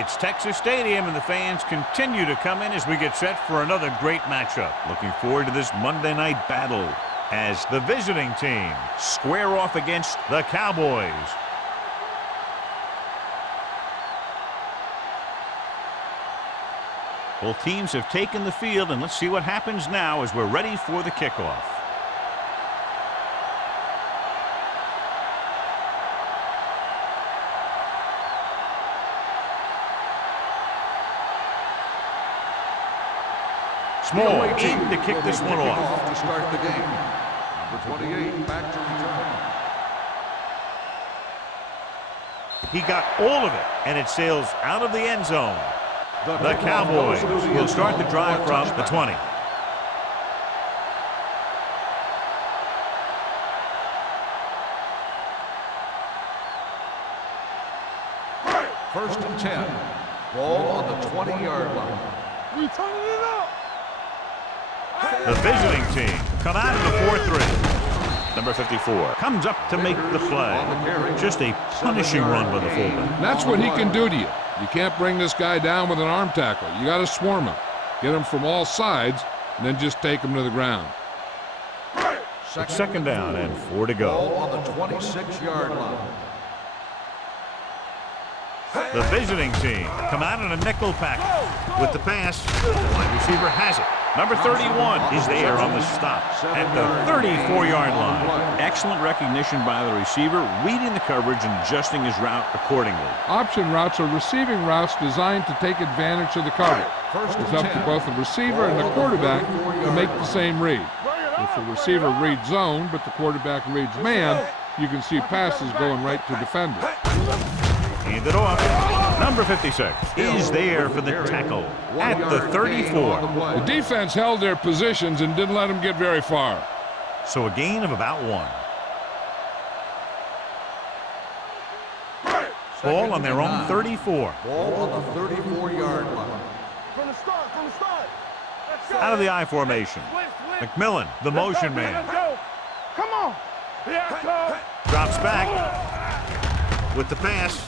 It's Texas Stadium, and the fans continue to come in as we get set for another great matchup. Looking forward to this Monday night battle as the visiting team square off against the Cowboys. Both teams have taken the field, and let's see what happens now as we're ready for the kickoff. Small in to kick this one off. To start the game. Number 28 back to return. He got all of it, and it sails out of the end zone. The Cowboys will start the drive from the 20. First and 10. Ball on the 20-yard line. We turning it up. The visiting team come out in the 4-3. Number 54 comes up to make the play. Just a punishing run by the fullback. That's what he can do to you. You can't bring this guy down with an arm tackle. You got to swarm him. Get him from all sides, and then just take him to the ground. Second down and 4 to go. Ball on the 26-yard line. The visiting team come out in a nickel package. With the pass, wide receiver has it. Number 31 is there on the stop at the 34-yard line. Excellent recognition by the receiver, reading the coverage and adjusting his route accordingly. Option routes are receiving routes designed to take advantage of the coverage. It's up to both the receiver and the quarterback to make the same read. If the receiver reads zone, but the quarterback reads man, you can see passes going right to defenders. Hand it off. Number 56 is there for the tackle at the 34. The defense held their positions and didn't let them get very far. So a gain of about 1. Ball on their own 34. Ball on the 34-yard line. From the start. Out of the I formation. McMillan, the motion man. Come on. Drops back with the pass.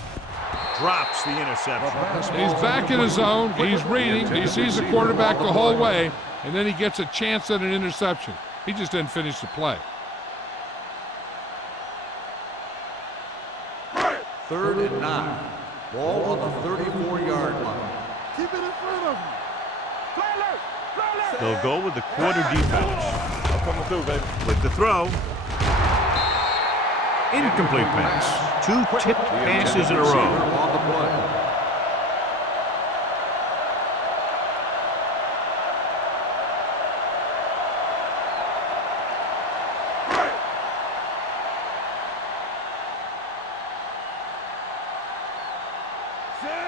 Drops the interception. He's back in his zone. He's reading. He sees the quarterback the whole way, and then he gets a chance at an interception. He just didn't finish the play. Third and 9. Ball on the 34-yard line. Keep it in front of him. They'll go with the quarter defense. Coming through, baby. With the throw. Incomplete pass. 2 tipped passes in a row. On the play.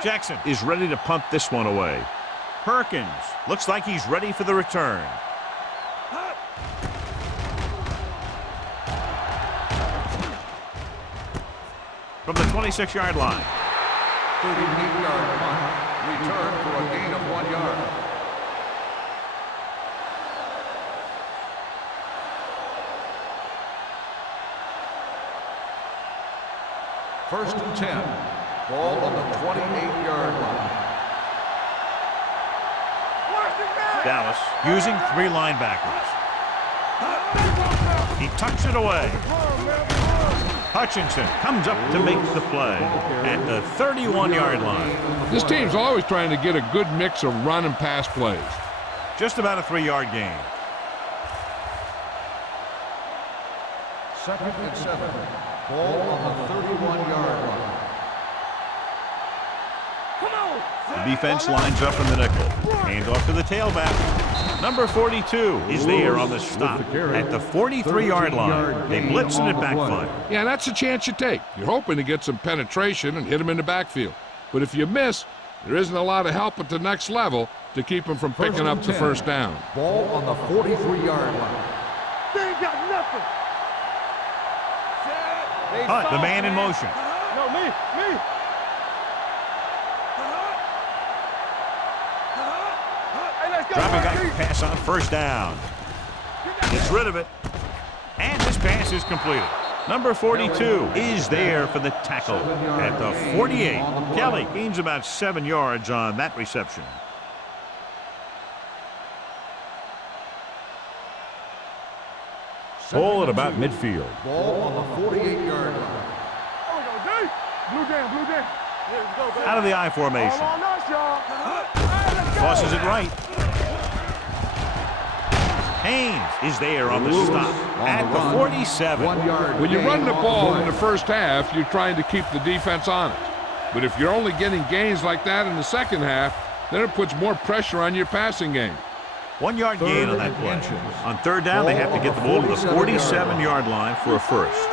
Jackson is ready to punt this one away. Perkins looks like he's ready for the return. From the 26-yard line. 38-yard punt. Return for a gain of 1 yard. First and 10. Ball on the 28-yard line. Dallas using 3 linebackers. He tucks it away. Hutchinson comes up to make the play at the 31-yard line. This team's always trying to get a good mix of run and pass plays. Just about a 3-yard gain. Second and 7. Ball on the 31-yard line. The defense lines up in the nickel. Hand off to the tailback. Number 42 is there on the stop at the 43-yard line. They blitz and it backfire. Yeah, that's a chance you take. You're hoping to get some penetration and hit him in the backfield. But if you miss, there isn't a lot of help at the next level to keep him from picking up the first down. Ball on the 43-yard line. They ain't got nothing. Hunt, the man in motion. No, me. Dropping back pass on first down. Gets rid of it. And this pass is completed. Number 42 is there for the tackle at the 48. Kelly gains about 7 yards on that reception. Ball at about midfield. Ball on the 48-yard line. There we go, D. Blue jam, blue jam. Here we go, baby. Out of the I formation. All on us, y'all. Hey, let's go. Tosses it right. Haynes is there on the stop at the 47. 1 yard. When you gain run the off ball play. in the first half, you're trying to keep the defense honest. But if you're only getting gains like that in the second half, then it puts more pressure on your passing game. 1 yard gain on that play. On third down, they have to get the ball to the 47-yard line for a first.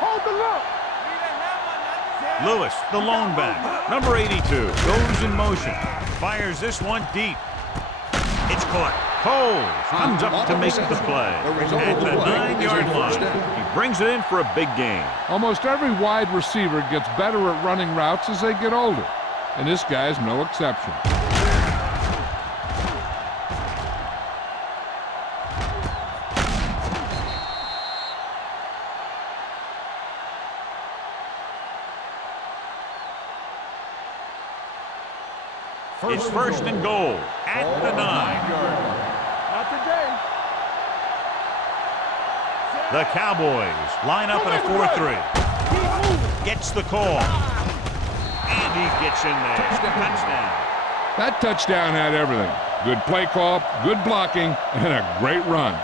Hold the look. Lewis, the lone back, number 82, goes in motion. Fires this one deep. It's caught. Coles comes up to make the play. At the 9-yard line, he brings it in for a big gain. Almost every wide receiver gets better at running routes as they get older, and this guy's no exception. It's first and goal at the 9. Not today. The Cowboys line up in a 4-3. Gets the call. And he gets in there. Touchdown. That touchdown had everything. Good play call, good blocking, and a great run.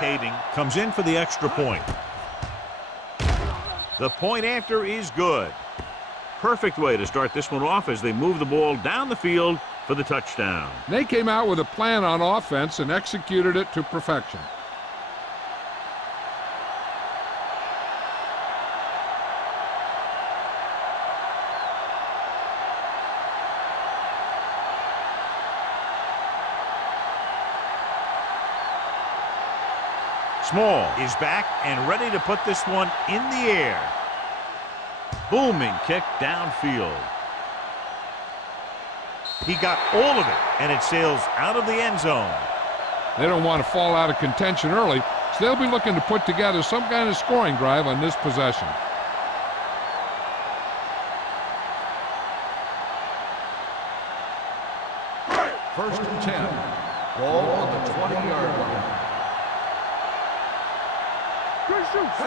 Kading comes in for the extra point. The point after is good. Perfect way to start this one off as they move the ball down the field for the touchdown. They came out with a plan on offense and executed it to perfection. Small is back and ready to put this one in the air. Booming kick downfield. He got all of it, and it sails out of the end zone. They don't want to fall out of contention early, so they'll be looking to put together some kind of scoring drive on this possession. First and 10. Ball on the 20-yard line.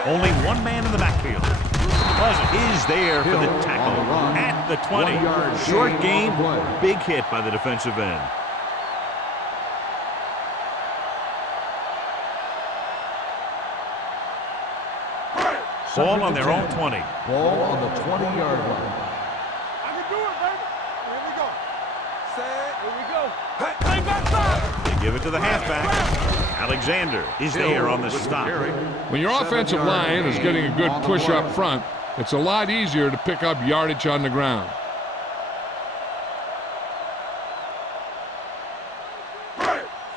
Only one man in the backfield. Pleasant is there for the tackle at the 20. Short gain, big hit by the defensive end. Ball on their own 20. Ball on the 20-yard line. I can do it, baby. Here we go. Set. Here we go. Hey, play back side. They give it to the halfback. Alexander is there on the stop. When your offensive line is getting a good push up front, it's a lot easier to pick up yardage on the ground.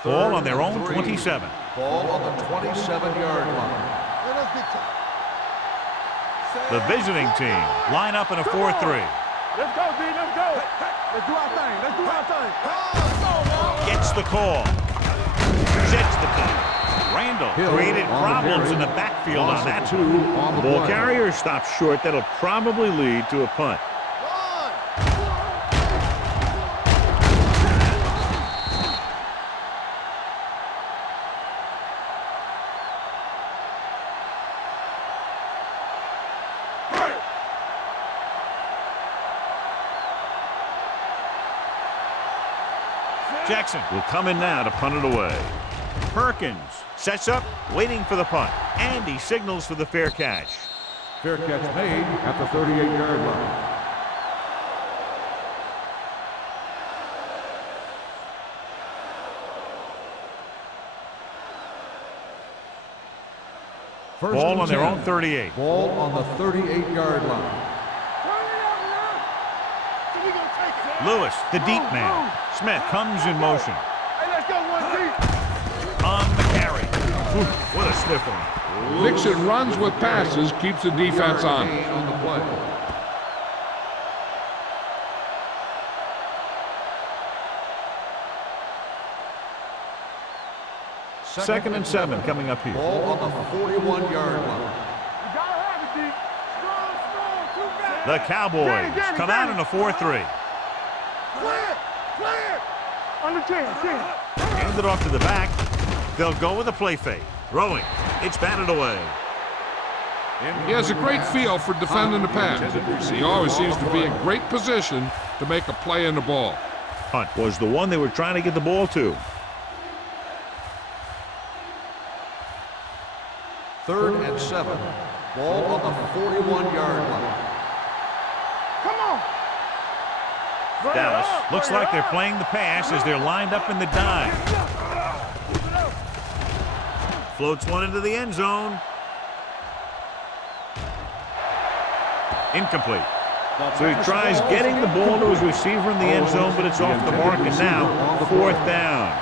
Ball on their own 27. Ball on the 27-yard line. Let us get to The visiting team line up in a 4-3. Let's go, D. Let's go. Let's do our thing. Let's do our thing. Gets the call. Sets the punt. Randall created problems in the backfield on that. Ball carrier stops short. That'll probably lead to a punt. Jackson will come in now to punt it away. Perkins sets up, waiting for the punt, and he signals for the fair catch. Fair catch made at the 38-yard line. Ball on their own 38. Ball on the 38-yard line. Lewis, the deep man. Smith comes in motion. Hey, let's go one deep. On the carry. Ooh, what a stiff one. Mixon runs with passes, keeps the defense on. On the play. Second and 7 coming up here. Ball on the 41-yard line. You gotta have it deep. Strong, too fast. The Cowboys come out in a 4-3. Clear. Under 10. Hand it off to the back. They'll go with a play fake. Throwing. It's batted away. He has a great feel for defending the pass. He always seems to be in great position to make a play in the ball. Hunt was the one they were trying to get the ball to. Third and 7. Ball on the 41-yard line. Come on. Dallas looks like they're playing the pass as they're lined up in the dime. Floats one into the end zone. Incomplete. So he tries getting the ball to his receiver in the end zone, but it's off the mark, and now 4th down.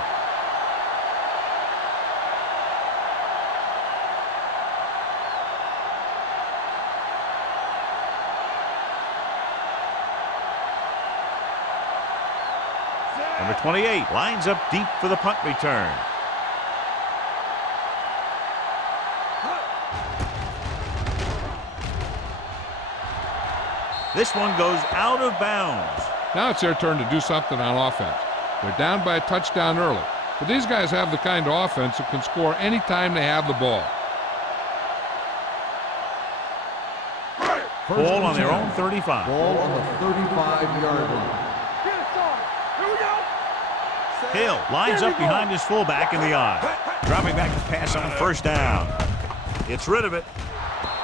Number 28 lines up deep for the punt return. This one goes out of bounds. Now it's their turn to do something on offense. They're down by a touchdown early, but these guys have the kind of offense that can score anytime they have the ball. Ball on their own 35. Ball on the 35-yard line. Hill lines up behind his fullback in the I. Dropping back to pass on 1st down. Gets rid of it.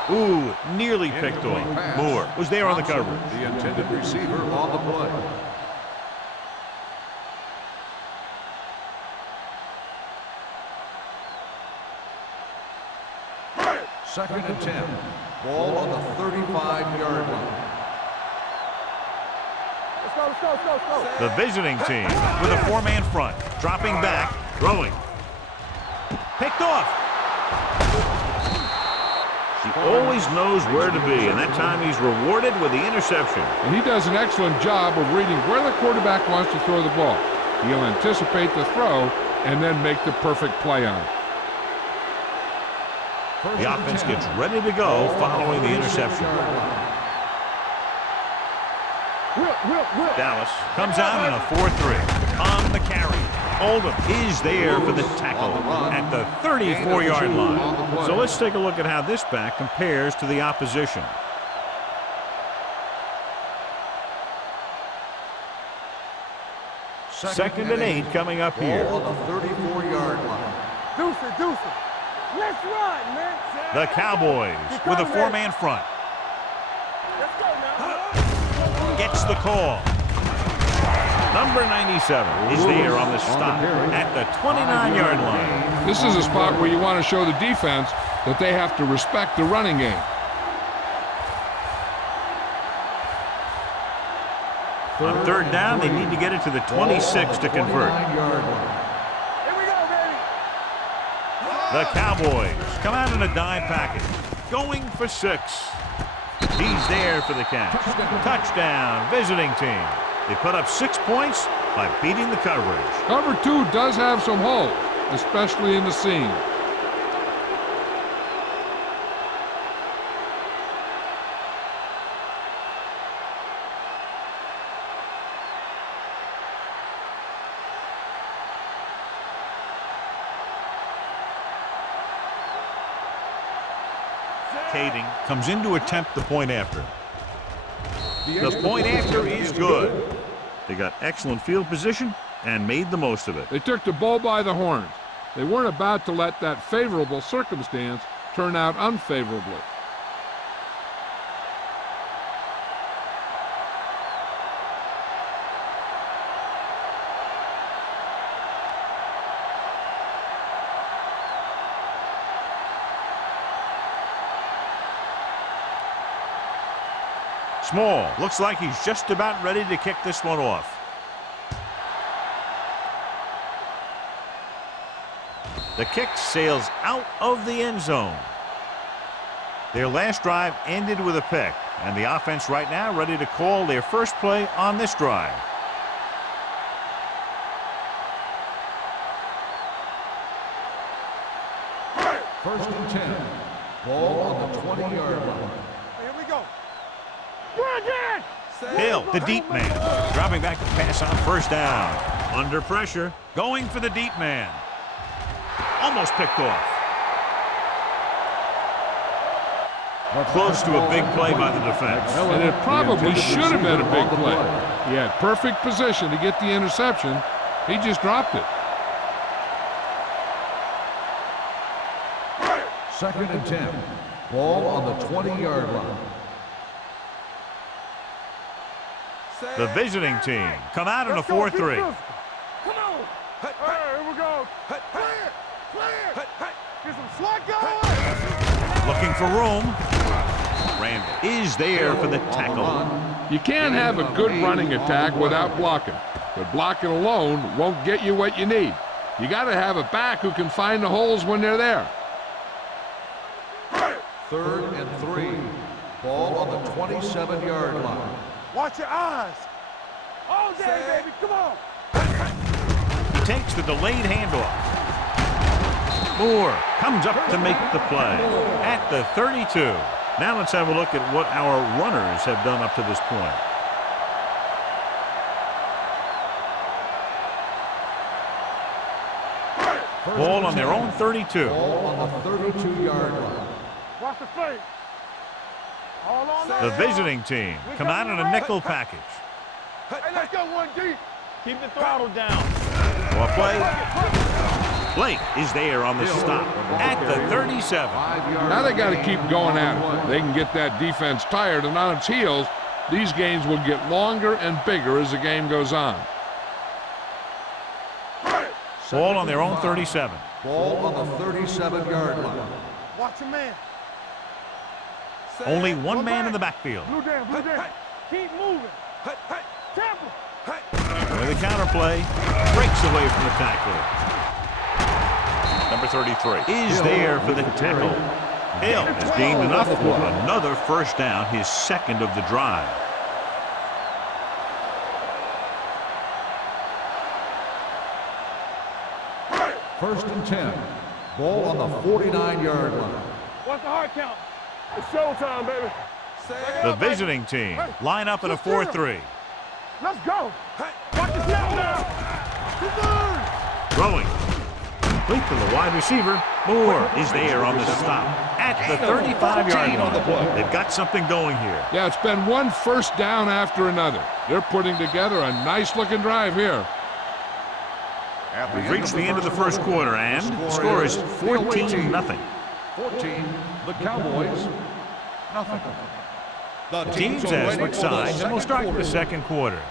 Ooh, nearly picked off. Moore was there on the coverage. The intended receiver on the play. Second and 10. Ball on the 35-yard line. Let's go. The visiting team with a 4-man front. Dropping back. Throwing. Picked off. He always knows where to be, and that time he's rewarded with the interception. And he does an excellent job of reading where the quarterback wants to throw the ball. He'll anticipate the throw and then make the perfect play on it. The offense gets ready to go following the interception. Dallas comes out in a 4-3. On the carry. Oldham is there for the tackle at the 34-yard line. So let's take a look at how this back compares to the opposition. Second and 8 coming up here. Ball on the 34-yard line. Deuce it. Let's run, man. The Cowboys with a 4-man front. Let's go now. Gets the call. Number 97 is there on the stop at the 29-yard line. This is a spot where you want to show the defense that they have to respect the running game. On 3rd down, they need to get it to the 26 to convert. Here we go, baby. The Cowboys come out in a dime package, going for 6. He's there for the catch. Touchdown, visiting team. They put up 6 points by beating the coverage. Cover 2 does have some holes, especially in the seam. Kading comes in to attempt the point after. The point after is good. They got excellent field position and made the most of it. They took the bull by the horns. They weren't about to let that favorable circumstance turn out unfavorably. Small. Looks like he's just about ready to kick this one off. The kick sails out of the end zone. Their last drive ended with a pick, and the offense right now ready to call their first play on this drive. First and 10. Ball on the 20-yard line. Here we go. We're again. Hill, the deep man, dropping back to pass on first down. Under pressure, going for the deep man. Almost picked off. Close to a big play by the defense. And it probably should have been a big play. He had perfect position to get the interception. He just dropped it. Second and 10. Ball on the 20-yard line. The visiting team come out in a 4-3. Come on. Hey, here we go. Clear. Get some slack going. Looking for room. Randall is there for the tackle. You can't have a good running attack without blocking. But blocking alone won't get you what you need. You got to have a back who can find the holes when they're there. Third and 3. Ball on the 27-yard line. Watch your eyes. All day, baby. Come on. He takes the delayed handoff. Moore comes up to make the play at the 32. Now let's have a look at what our runners have done up to this point. Ball on their own 32. Ball on the 32-yard line. Watch the fake. All on The visiting team come out in a nickel package. Hey, let's go one deep. Keep the throttle down. Well play. Blake is there on the stop at the 37. Now they got to keep going at it. They can get that defense tired and on its heels. These games will get longer and bigger as the game goes on. Ball on their own 37. Ball on the 37-yard line. Watch your man. Only one man in the backfield. Blue down. Keep moving. Temple. With the counterplay, breaks away from the tackle. Number 33 is there for the tackle. Hill has gained enough for another first down, his second of the drive. First and 10. Ball on the 49-yard line. What's the hard count? It's showtime, baby. The visiting team line up in a 4-3. Let's go. Watch the snap now. Throwing. Complete to the wide receiver. Moore is there on the stop at the 35-yard line. They've got something going here. Yeah, it's been one first down after another. They're putting together a nice-looking drive here. We've reached the end of the first quarter, and the score is 14-0. 14, the Cowboys, nothing. The teams have switched sides, and we'll start the second quarter.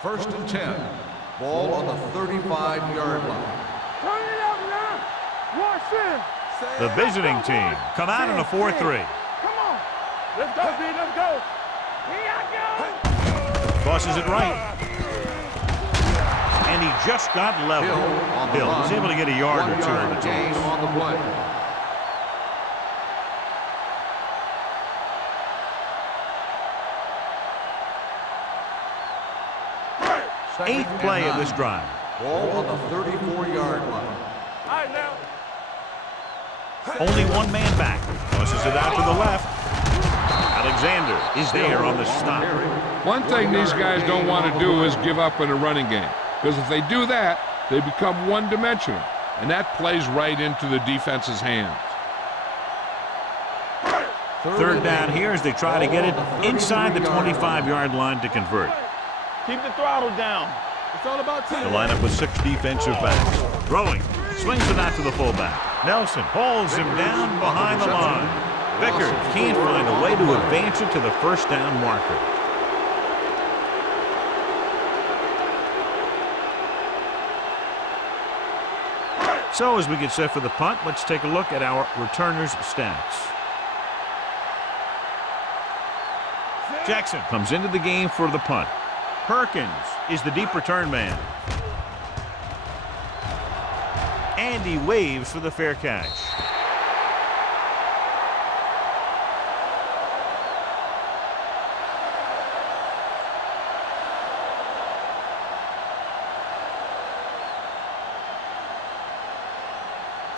First and 10. Ball on the 35-yard line. Turn it up now. Watch in. The visiting team come out in a 4-3. Come on. Let's go, D. Let's go. Here I go. Tosses it right. And he just got level. Hill was able to get a yard or two on the gain toss. on the play. Eighth play of this drive. Ball on the 34-yard line. All right, now. Only one man back. Tosses it out to the left. Alexander is there on the stop. One thing these guys don't want to do is give up in a running game. Because if they do that, they become one-dimensional. And that plays right into the defense's hands. Third down here as they try to get it inside the 25-yard line to convert. Keep the throttle down. It's all about team. The lineup with 6 defensive backs. Throwing. Swings it out to the fullback. Nelson hauls him down behind the line. Vickers can't find a way to advance it to the first down marker. So as we get set for the punt, let's take a look at our returners' stats. Jackson comes into the game for the punt. Perkins is the deep return man. And he waves for the fair catch.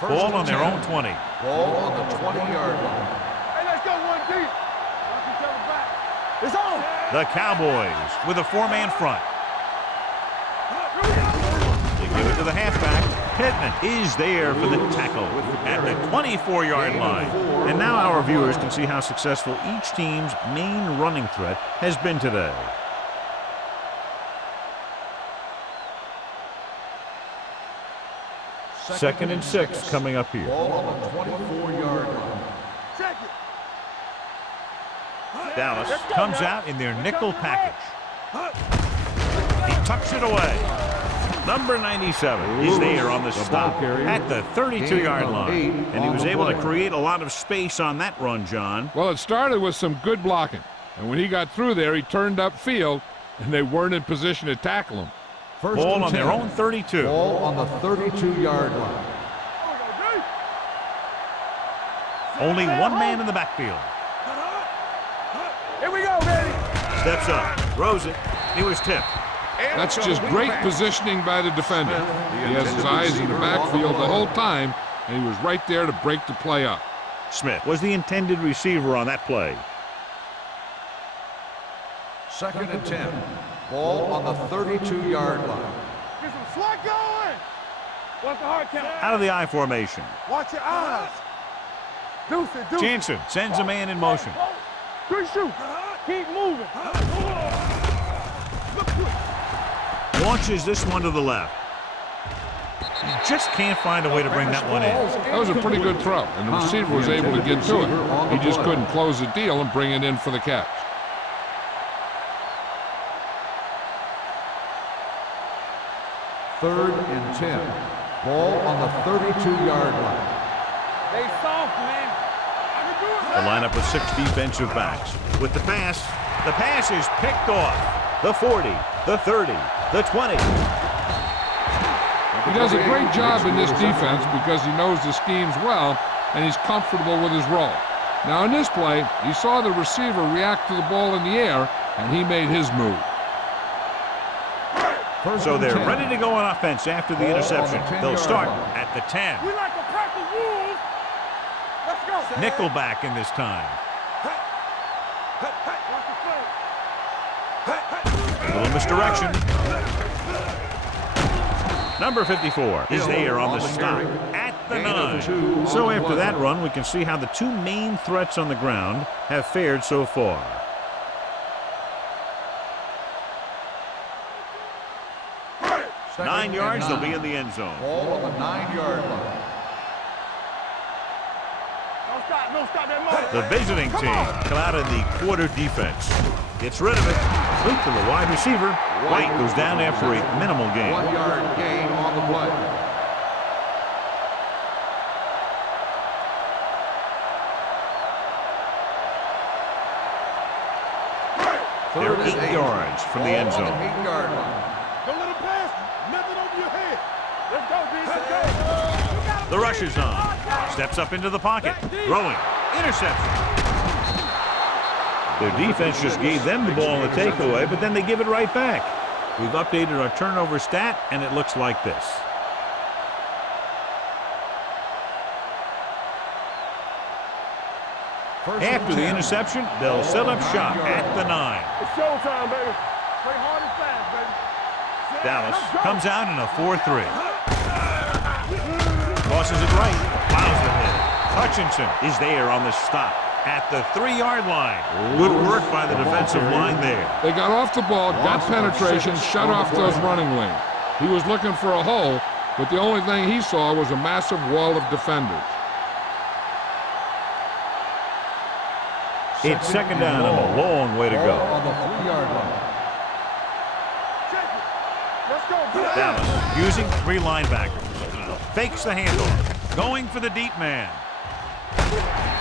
Ball on their own 20. Ball on the 20-yard line. Hey, let's go one deep. Watch each other back. It's on. The Cowboys with a four-man front. They give it to the halfback. Pittman is there for the tackle at the 24-yard line. And now our viewers can see how successful each team's main running threat has been today. Second and 6 coming up here. Ball on the 24-yard line. Check it. Dallas comes out in their nickel package. He tucks it away. Number 97 is there on the stop at the 32-yard line. And he was able to create a lot of space on that run, John. Well, it started with some good blocking. And when he got through there, he turned upfield, and they weren't in position to tackle him. Ball on their own 32. Ball on the 32-yard line. Only one man in the backfield. Here we go, baby. Steps up, throws it. He was tipped. That's just great positioning by the defender. He has his eyes in the backfield the whole time, and he was right there to break the play up. Smith was the intended receiver on that play. Second and 10. Ball on the 32-yard line. Get some slack going. What's the hard count? Out of the I formation. Watch your eyes. Deuce it, deuce. Jansen sends a man in motion. Good shoot. Keep moving. Look quick. Launches this one to the left. He just can't find a way to bring that one in. That was a pretty good throw, and the receiver was able to get to it. He just couldn't close the deal and bring it in for the catch. Third and 10. Ball on the 32-yard line. They soft, man. I can do it. The lineup with 6 defensive backs. With the pass is picked off. The 40, the 30, the 20. He does a great job in this defense because he knows the schemes well, and he's comfortable with his role. Now in this play, he saw the receiver react to the ball in the air, and he made his move. So they're ready to go on offense after the interception. They'll start at the 10. We like to practice rules. Let's go. Nickelback in this time. A little misdirection. Number 54 is there on the stop at the 9. So after that run, we can see how the 2 main threats on the ground have fared so far. Second 9 yards, and they'll be 9. in the end zone. Ball on the 9-yard line. Don't stop that motor. The visiting team come out in the quarter defense. Gets rid of it. Complete to the wide receiver. White goes down after a minimal gain. 1-yard gain on the play. They're 8 yards from the end Ball on zone. the 8-yard line. Don't let him pass you. Nothing over your head. Let's go, D. Let's go. The rush is on. Steps up into the pocket. Throwing. Interception. Their defense just gave them the ball in the takeaway, but then they give it right back. We've updated our turnover stat, and it looks like this. After the interception, they'll set up shop at the 9. It's showtime, baby. Play hard and fast, baby. Dallas comes out in a 4-3. Tosses it right. Plows ahead. Hutchinson is there on the stop at the 3-yard line. Good work by the defensive line there. They got off the ball, got penetration, shut off those running lanes. He was looking for a hole, but the only thing he saw was a massive wall of defenders. It's second down and a long way to Ball go. on the 3-yard line. Let's go, Dallas using 3 linebackers. Fakes the handoff. Going for the deep man.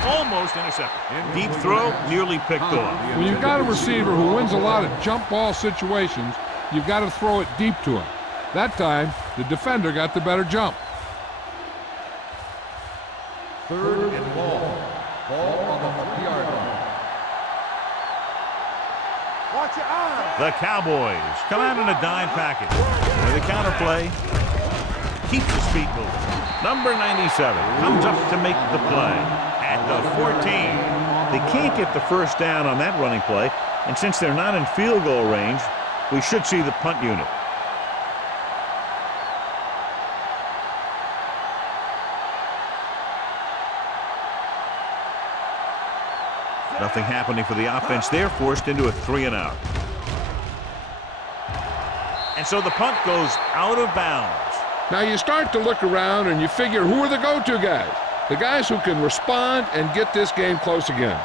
almost intercepted. Deep throw, nearly picked off. When you've got a receiver who wins a lot of jump ball situations, you've got to throw it deep to him. That time, the defender got the better jump. 3rd and long. Ball on the 3-yard line. Watch your eyes. The Cowboys come out in a dime package. With a counter play, keeps his feet moving. Number 97 comes up to make the play at the 14. They can't get the first down on that running play, and since they're not in field goal range, we should see the punt unit. Nothing happening for the offense. They're forced into a 3-and-out. And so the punt goes out of bounds. Now you start to look around and you figure, who are the go-to guys? The guys who can respond and get this game close again.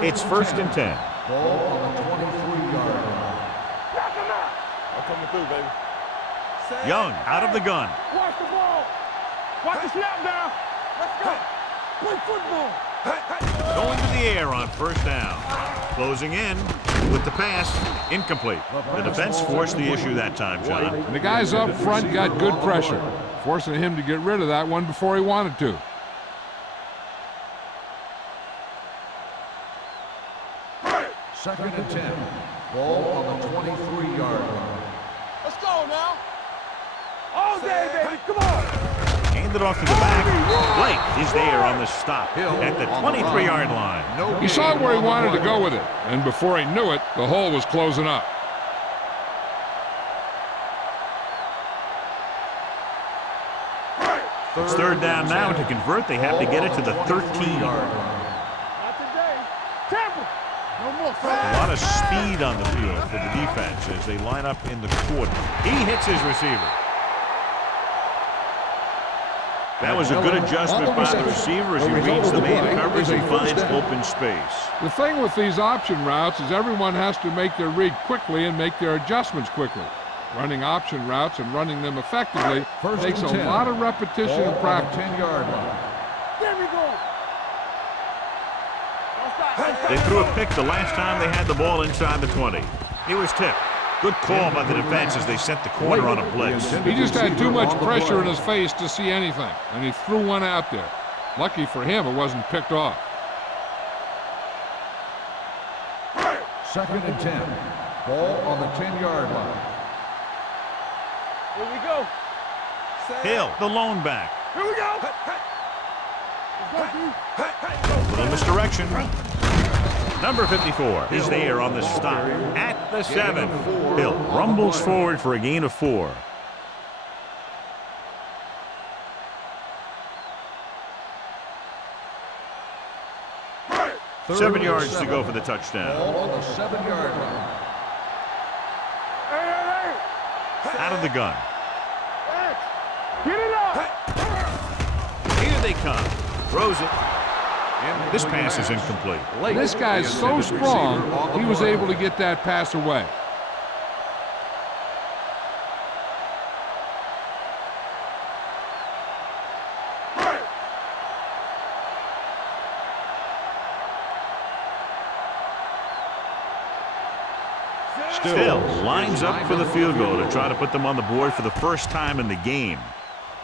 It's 1st and 10. Ball on the 23-yard line. I'm coming through, baby. Young out of the gun. Watch the ball. Watch the snap now. Let's go. Play football. Going to the air on 1st down. Closing in with the pass. Incomplete. The defense forced the issue that time, John. And the guys up front got good pressure, forcing him to get rid of that one before he wanted to. Second and 10. Ball on the 23-yard line. Let's go now. All day, baby. Come on. Handed off to the back. Blake is there on the stop at the 23-yard line. He saw where he wanted to go with it, and before he knew it, the hole was closing up. It's 3rd down now. To convert, they have to get it to the 13. Not today. Tampa. No more. A lot of speed on the field for the defense as they line up in the quarter. He hits his receiver. That was a good adjustment by the receiver as he reads the man coverage and finds open space. The thing with these option routes is everyone has to make their read quickly and make their adjustments quickly. Running option routes and running them effectively takes a lot of repetition and practice. 10-yard line. There we go. They threw a pick the last time they had the ball inside the 20. He was tipped. Good call by the defense as they sent the corner on a blitz. He just had too much pressure in his face to see anything, and he threw one out there. Lucky for him, it wasn't picked off. 2nd and 10. Ball on the 10-yard line. Here we go. Hill, the lone back. Here we go. Little misdirection. Number 54 is there on the stop at the 7. Hill rumbles forward for a gain of 4. Third 7 and yards to 7. go for the touchdown. Ball on the 7-yard line. Hey. Out of the gun. Get it up. Here they come. Throws it. This pass is incomplete. This guy's so strong, he was able to get that pass away. Still lines up for the field goal to try to put them on the board for the first time in the game.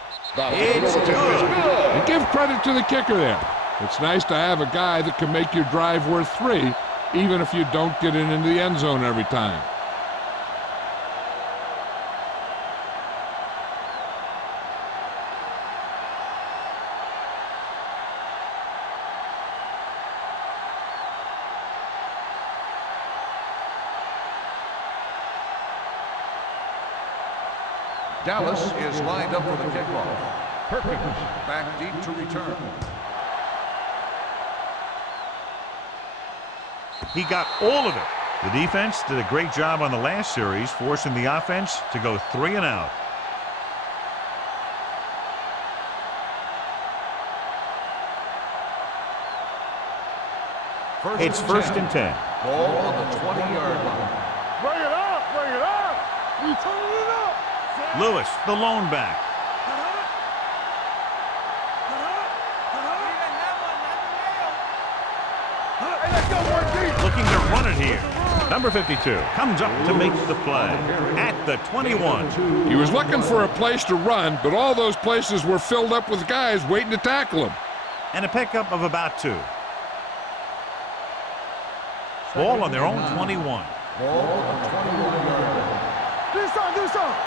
It's good. And give credit to the kicker there. It's nice to have a guy that can make your drive worth 3, even if you don't get it into the end zone every time. Dallas is lined up for the kickoff. Perkins back deep to return. He got all of it. The defense did a great job on the last series, forcing the offense to go 3 and out. It's 1st and 10. Ball on the 20-yard line. Bring it up. We turning it up. Lewis, the lone back. here. Number 52 comes up to make the play at the 21. He was looking for a place to run, but all those places were filled up with guys waiting to tackle him. And a pickup of about 2. Ball on their own 21. Ball on the 21-yard line. Do something.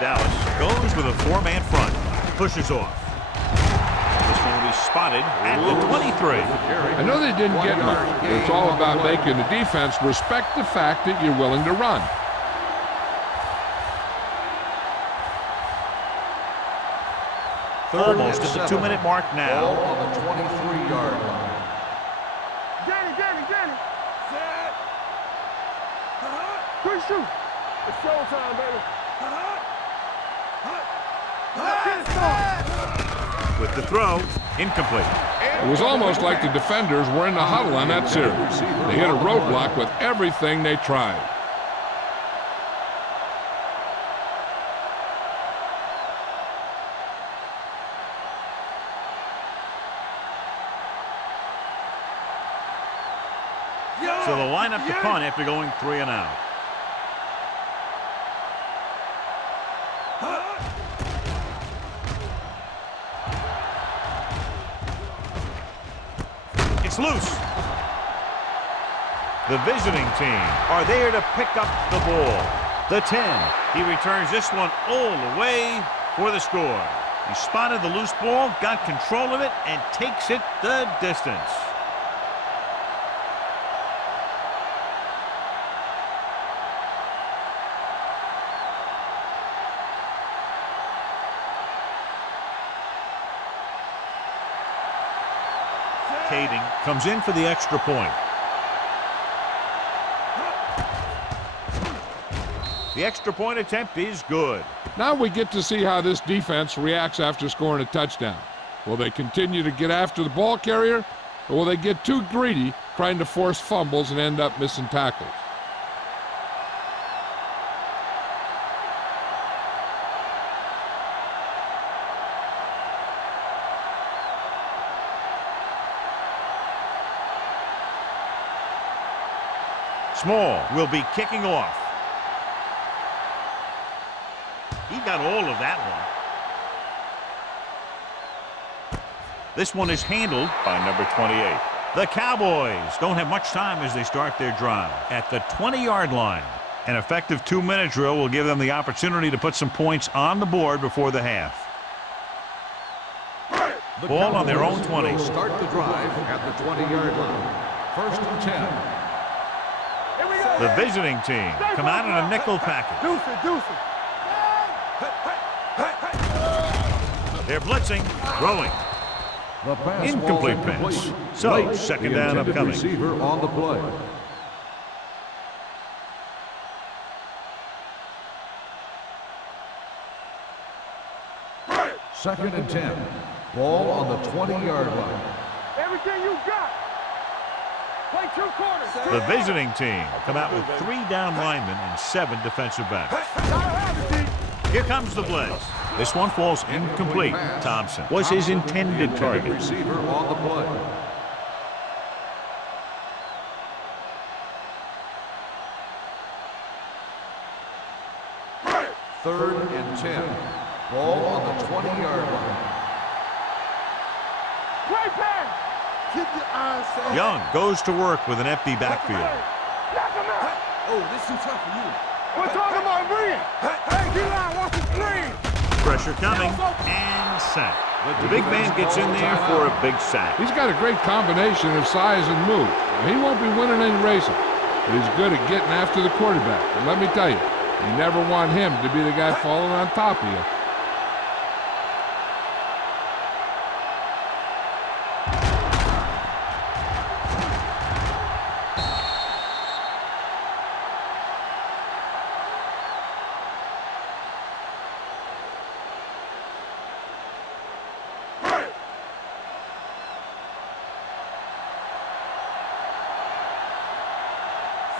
Dallas goes with a 4-man front. Pushes off. This one will be spotted at the 23. I know they didn't get much, but it's all about making the defense respect the fact that you're willing to run. Almost at the 2-minute mark now. Ball on the 23-yard line. Get it. Set. Quick shoot. It's showtime, baby. With the throw, incomplete. It was almost like the defenders were in the huddle on that series. They hit a roadblock with everything they tried. So they'll line up to punt after going 3 and out. It's loose. The visiting team are there to pick up the ball. The 10. He returns this one all the way for the score. He spotted the loose ball, got control of it, and takes it the distance. Kading comes in for the extra point. The extra point attempt is good. Now we get to see how this defense reacts after scoring a touchdown. Will they continue to get after the ball carrier, or will they get too greedy trying to force fumbles and end up missing tackles? Small will be kicking off. He got all of that one. This one is handled by number 28. The Cowboys don't have much time as they start their drive at the 20-yard line. An effective 2-minute drill will give them the opportunity to put some points on the board before the half. Ball on their own 20. Start the drive at the 20-yard line. 1st and 10. The visiting team come out in a nickel package. Deuce it. They're blitzing, throwing. The pass Incomplete pass. So, second down upcoming. Receiver on the play. Second and 10. Ball on the 20-yard line. Everything you got. Play 2 quarters. The visiting team come out with 3 down linemen and 7 defensive backs. Here comes the blitz. This one falls incomplete. Thompson was his intended target. Receiver on the play. Third and 10. Ball on the 20-yard line. Play pass. Keep your eyes set. Young goes to work with an empty backfield. Knock him out. Oh, this is too tough for you. We're talking about bringing. Hey, D-line, watch the screen. Pressure coming and sack. The big man gets in there for a big sack. He's got a great combination of size and move. He won't be winning any races, but he's good at getting after the quarterback. And let me tell you, you never want him to be the guy falling on top of you.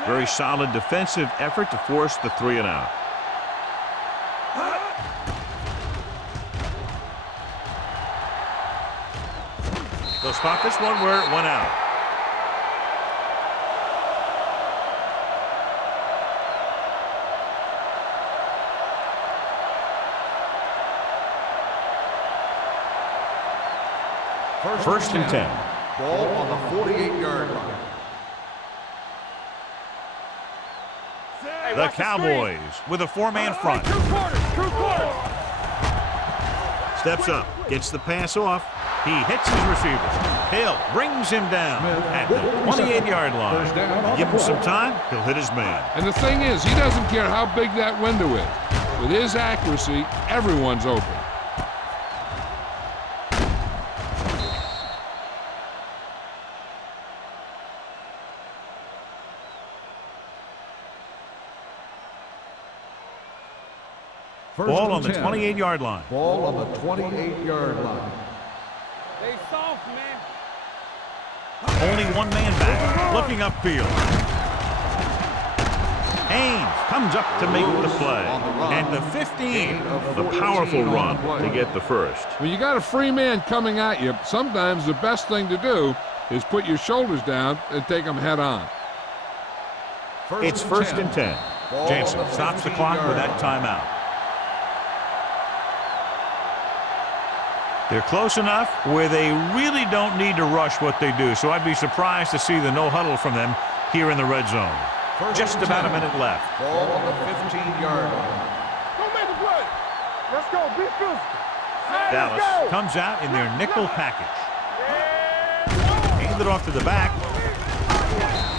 Very solid defensive effort to force the 3 and out. They'll spot this one where it went out. First and 10. Ball on the 48-yard line. The Cowboys with a four-man front. Two quarters. Steps up, gets the pass off. He hits his receiver. Hill brings him down at the 28-yard line. Give him some time, he'll hit his man. And the thing is, he doesn't care how big that window is. With his accuracy, everyone's open. Ball on the 28-yard line. Ball on the 28-yard line. They soft, man. Only one man back, looking upfield. Haynes comes up to make the play. And the 15, the powerful run to get the first. When you got a free man coming at you, sometimes the best thing to do is put your shoulders down and take them head on. It's first and 10. Jansen stops the clock with that timeout. They're close enough where they really don't need to rush what they do, so I'd be surprised to see the no huddle from them here in the red zone. Just about a minute left. Ball on the 15-yard line. Don't make the play. Let's go. Be physical. Dallas comes out in their nickel package. Hand it off to the back.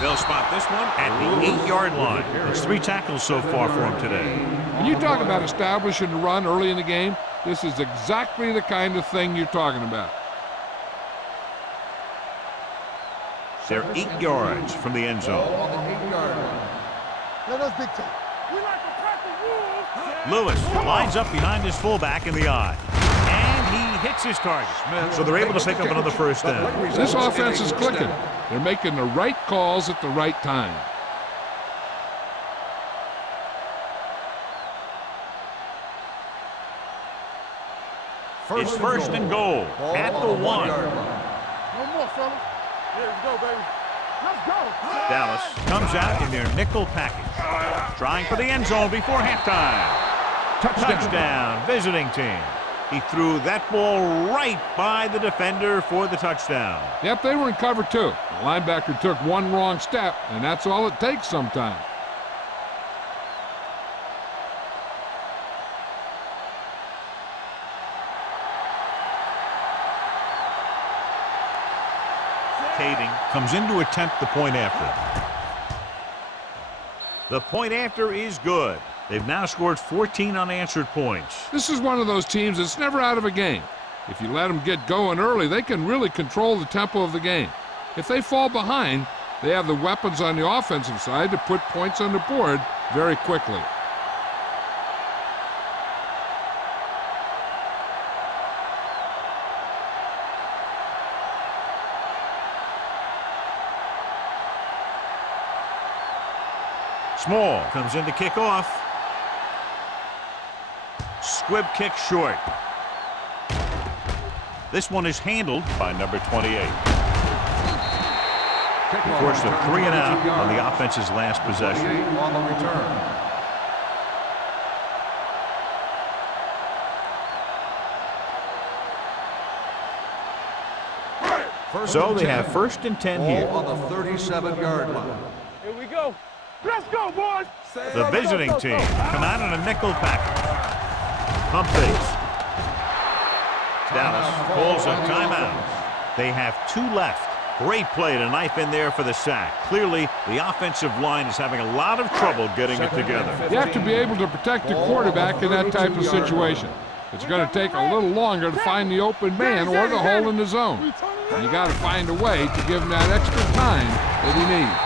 They'll spot this one at the 8-yard line. There's 3 tackles so far for him today. When you talk about establishing the run early in the game, this is exactly the kind of thing you're talking about. They're 8 yards from the end zone. Ball on the 8-yard line. Let us dictate. We like to crack the rules. Lewis lines up behind his fullback in the eye. And he hits his target. So they're able to pick up another first down. This offense is clicking. They're making the right calls at the right time. It's first and goal at the 1. One more, fellas. Here we go, baby. Let's go. Dallas comes out in their nickel package, trying for the end zone before halftime. Touchdown, visiting team. He threw that ball right by the defender for the touchdown. Yep, they were in cover 2. The linebacker took one wrong step, and that's all it takes sometimes. Kading comes in to attempt the point after. The point after is good. They've now scored 14 unanswered points. This is one of those teams that's never out of a game. If you let them get going early, they can really control the tempo of the game. If they fall behind, they have the weapons on the offensive side to put points on the board very quickly. Small comes in to kick off. Squib kick short. This one is handled by number 28. Of course, the 3 and out on the offense's last possession. On the return. So they have first and 10 here. Ball on the 37-yard line. Here we go. Let's go, boys. The visiting team come out in a nickel package. Pump fakes. Dallas pulls a timeout. They have 2 left. Great play to knife in there for the sack. Clearly, the offensive line is having a lot of trouble getting it together. You have to be able to protect the quarterback in that type of situation. It's going to take a little longer to find the open man or the hole in the zone. And you got to find a way to give him that extra time that he needs.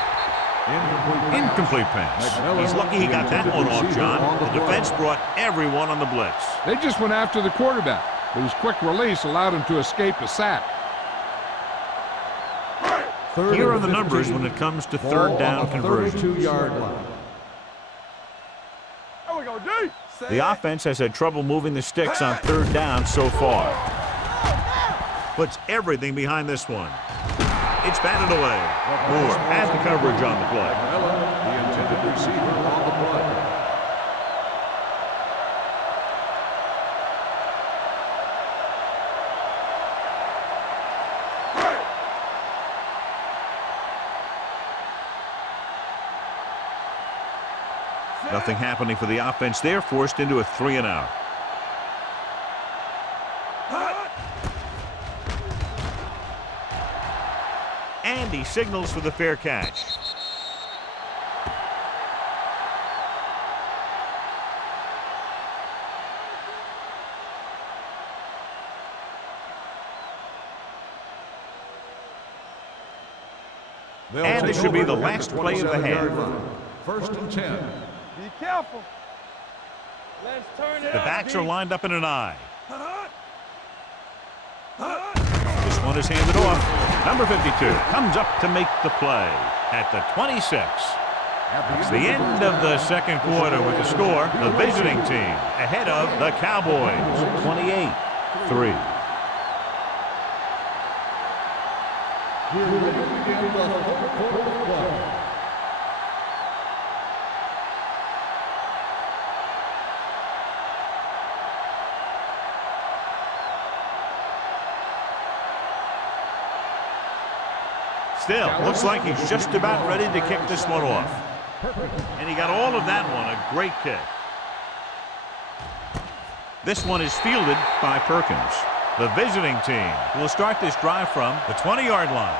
Incomplete pass. He's lucky he got that one off, John. The defense brought everyone on the blitz. They just went after the quarterback, but his quick release allowed him to escape a sack. Here are the numbers when it comes to third down conversions. 32-yard line. There we go, D. The offense has had trouble moving the sticks on third down so far. Puts everything behind this one. It's batted away. Moore has the coverage on the play. The intended receiver on the play. Nothing happening for the offense there, forced into a 3-and-out. And he signals for the fair catch. And this should be the last play of the half. 1st and 10. Be careful. Let's turn it. The backs are lined up in an I. This one is handed off. Number 52 comes up to make the play at the 26. It's the end of the second quarter with the score. The visiting team ahead of the Cowboys, 28-3. We're ready to begin the fourth quarter of play. Still, looks like he's just about ready to kick this one off. And he got all of that one, a great kick. This one is fielded by Perkins. The visiting team will start this drive from the 20-yard line.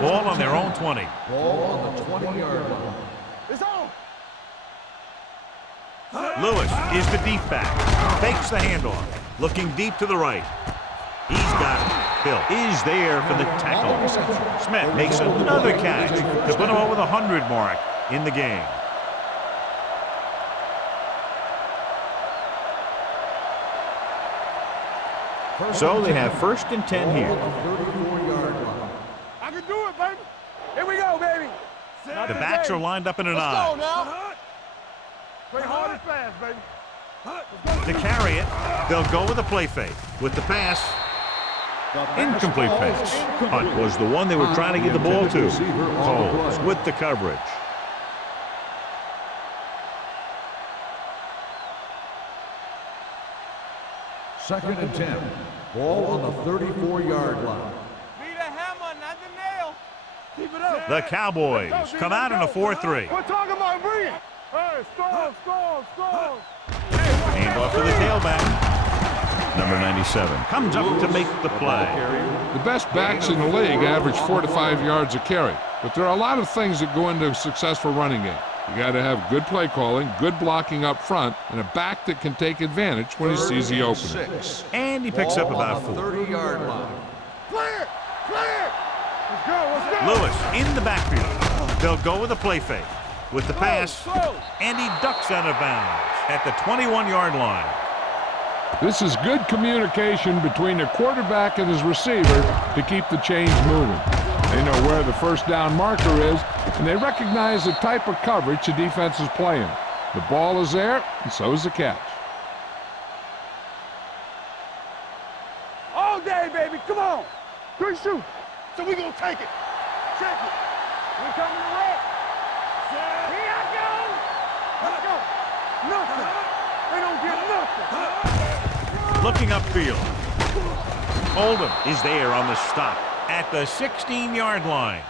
Ball on their own 20. Ball on the 20-yard line. It's on. Lewis is the deep back. Fakes the handoff. Looking deep to the right. He's got it. Hill is there for the tackle. Smith makes another catch to put him over the 100 mark in the game. So they have 1st and 10 here. 34-yard line. I can do it, baby. Here we go, baby. The backs are lined up in an Let's go I. now. Play hard and fast, baby. To carry it, they'll go with a play fake. With the pass, incomplete pass. Hunt was the one they were trying to get the ball to. Coles with the coverage. Second and 10. Ball on the 34-yard line. Be the hammer, not the nail. Keep it up. The Cowboys come out in a 4-3. We're talking about bringing. Hey, score. Hand off to the tailback. Number 97 comes up to make the play. The best backs in the league average 4 to 5 yards a carry, but there are a lot of things that go into a successful running game. You got to have good play calling, good blocking up front, and a back that can take advantage when he sees the opening. And he picks up about 4. 30-yard line. Clear. Let's go. Lewis in the backfield. They'll go with a play fake. With the pass, and he ducks out of bounds at the 21-yard line. This is good communication between the quarterback and his receiver to keep the chains moving. They know where the first down marker is, and they recognize the type of coverage the defense is playing. The ball is there, and so is the catch. All day, baby. Come on. 3 shoot. So we gonna take it. Check it. We coming to rock. Here I go. Let's go. Nothing. They don't get nothing. Looking upfield. Oldham is there on the stop at the 16-yard line.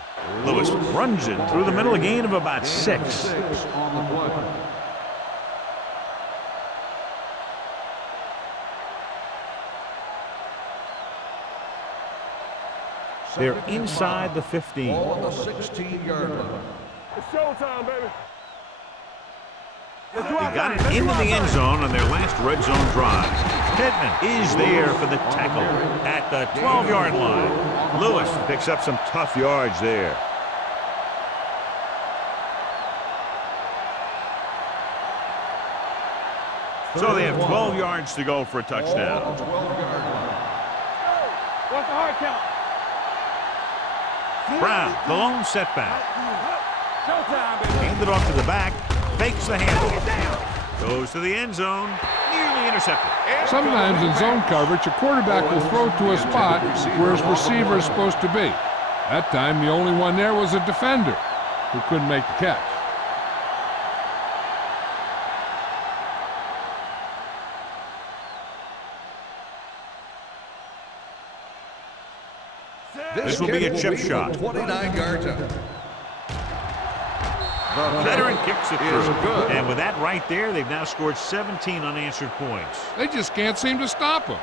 Lewis runs it through the middle, a gain of about 6. On the play. They're inside the 15. Ball on the 16-yard line. It's showtime, baby. He got it into the end zone on their last red zone drive. Pittman is there for the tackle at the 12-yard line. Lewis picks up some tough yards there. So they have 12 yards to go for a touchdown. 12-yard line. What's the hard count? Brown, the lone setback. Showtime, baby. Handed off to the back. Fakes the handle. Goes to the end zone. Nearly intercepted. Sometimes in zone coverage, a quarterback will throw to a spot where his receiver is supposed to be. That time, the only one there was a defender who couldn't make the catch. This will be a chip shot. 29 yards out. The Veteran kicks it is through. good. And with that right there, they've now scored 17 unanswered points. They just can't seem to stop him.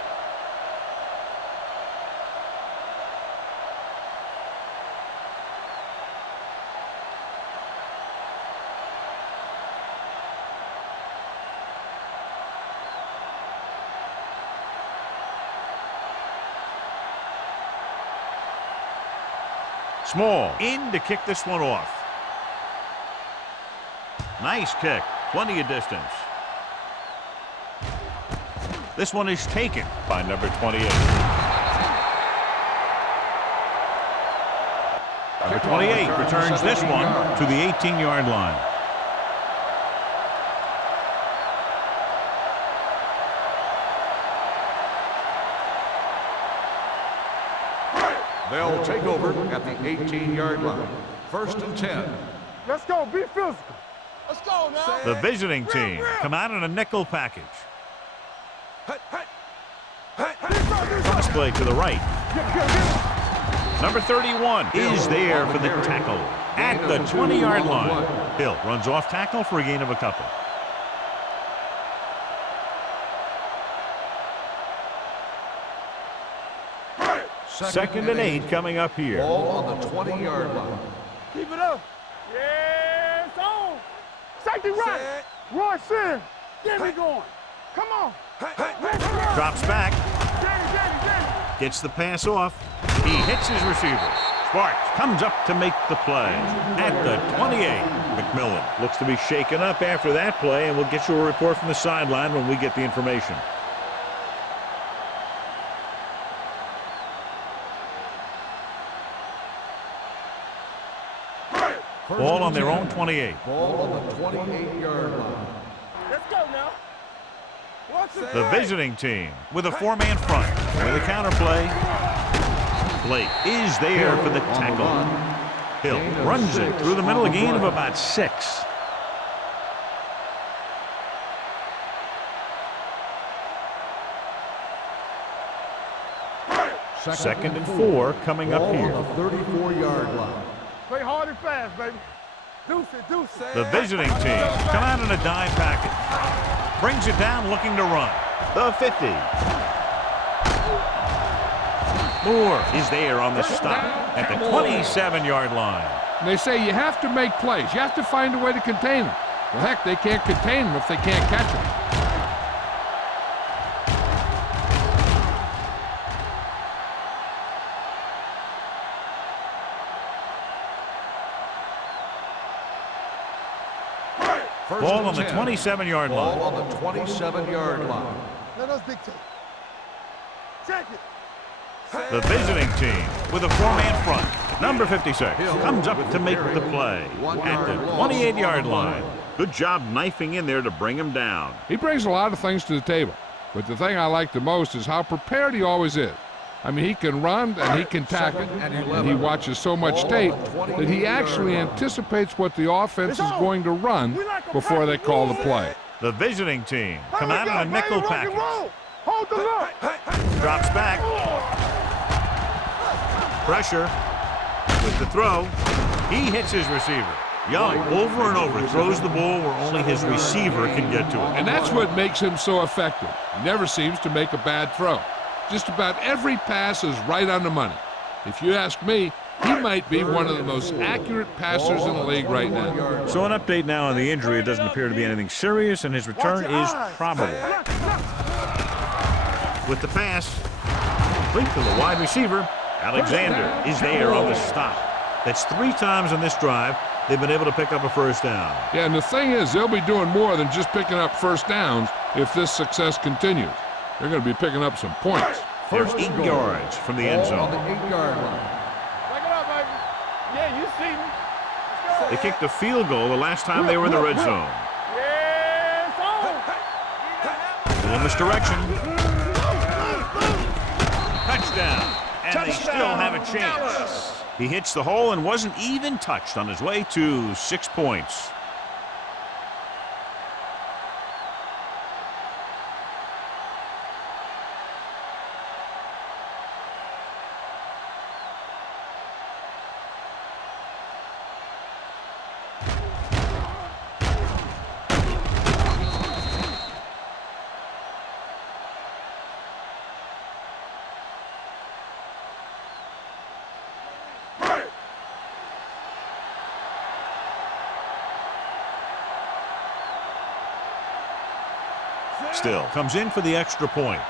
Small in to kick this one off. Nice kick. Plenty of distance. This one is taken by number 28. Number 28 returns this one to the 18-yard line. They'll take over at the 18-yard line. 1st and 10. Let's go. Be physical. Let's go now. The visiting team come out in a nickel package. Cross play to the right. Number 31 is there for the tackle at the 20-yard line. Hill runs off tackle for a gain of a couple. Second and 8 coming up here. Ball on the 20-yard line. Keep it up. Yes, on. Safety right. Rush in. Get me going. Come on. Drops back. Danny. Gets the pass off. He hits his receiver. Sparks comes up to make the play at the 28. McMillan looks to be shaken up after that play, and we'll get you a report from the sideline when we get the information. Ball on their own 28. Ball on the 28-yard line. Let's go now. Watch it. The visiting team with a four-man front. With a counter play. Blake is there for the tackle. Hill runs it through the middle, a gain of about 6. Second and 4 coming up here. On the 34-yard line. Play hard and fast, baby. Deuce it. The visiting team come out in a dime package. Brings it down looking to run. The 50. Moore is there on the stop at the 27-yard line. And they say you have to make plays. You have to find a way to contain them. Well, heck, they can't contain them if they can't catch them. Ball on the 27-yard line. Ball on the 27-yard line. Let us dictate. Check it. The visiting team with a four-man front. Number 56 comes up to make the play at the 28-yard line. Good job knifing in there to bring him down. He brings a lot of things to the table, but the thing I like the most is how prepared he always is. I mean, he can run and he can tackle, and he watches so much tape that he actually anticipates what the offense is going to run before they call the play. The visiting team come out in a nickel package. Hold the look. Drops back. Pressure with the throw. He hits his receiver. Young, over and over, throws the ball where only his receiver can get to it. And that's what makes him so effective. He never seems to make a bad throw. Just about every pass is right on the money. If you ask me, he might be one of the most accurate passers in the league right now. So an update now on the injury. It doesn't appear to be anything serious, and his return is probable. With the pass, complete to the wide receiver. Alexander is there on the stop. That's 3 times on this drive they've been able to pick up a first down. Yeah, and the thing is, they'll be doing more than just picking up first downs if this success continues. They're going to be picking up some points. They're 8 yards from the end Ball on the zone. 8-yard line. Back it up, baby. Yeah, you see me. Let's go. They kicked a field goal the last time they were in the red zone. Yes, on. In this direction. Touchdown. And they still have a chance. He hits the hole and wasn't even touched on his way to 6 points. Still comes in for the extra point.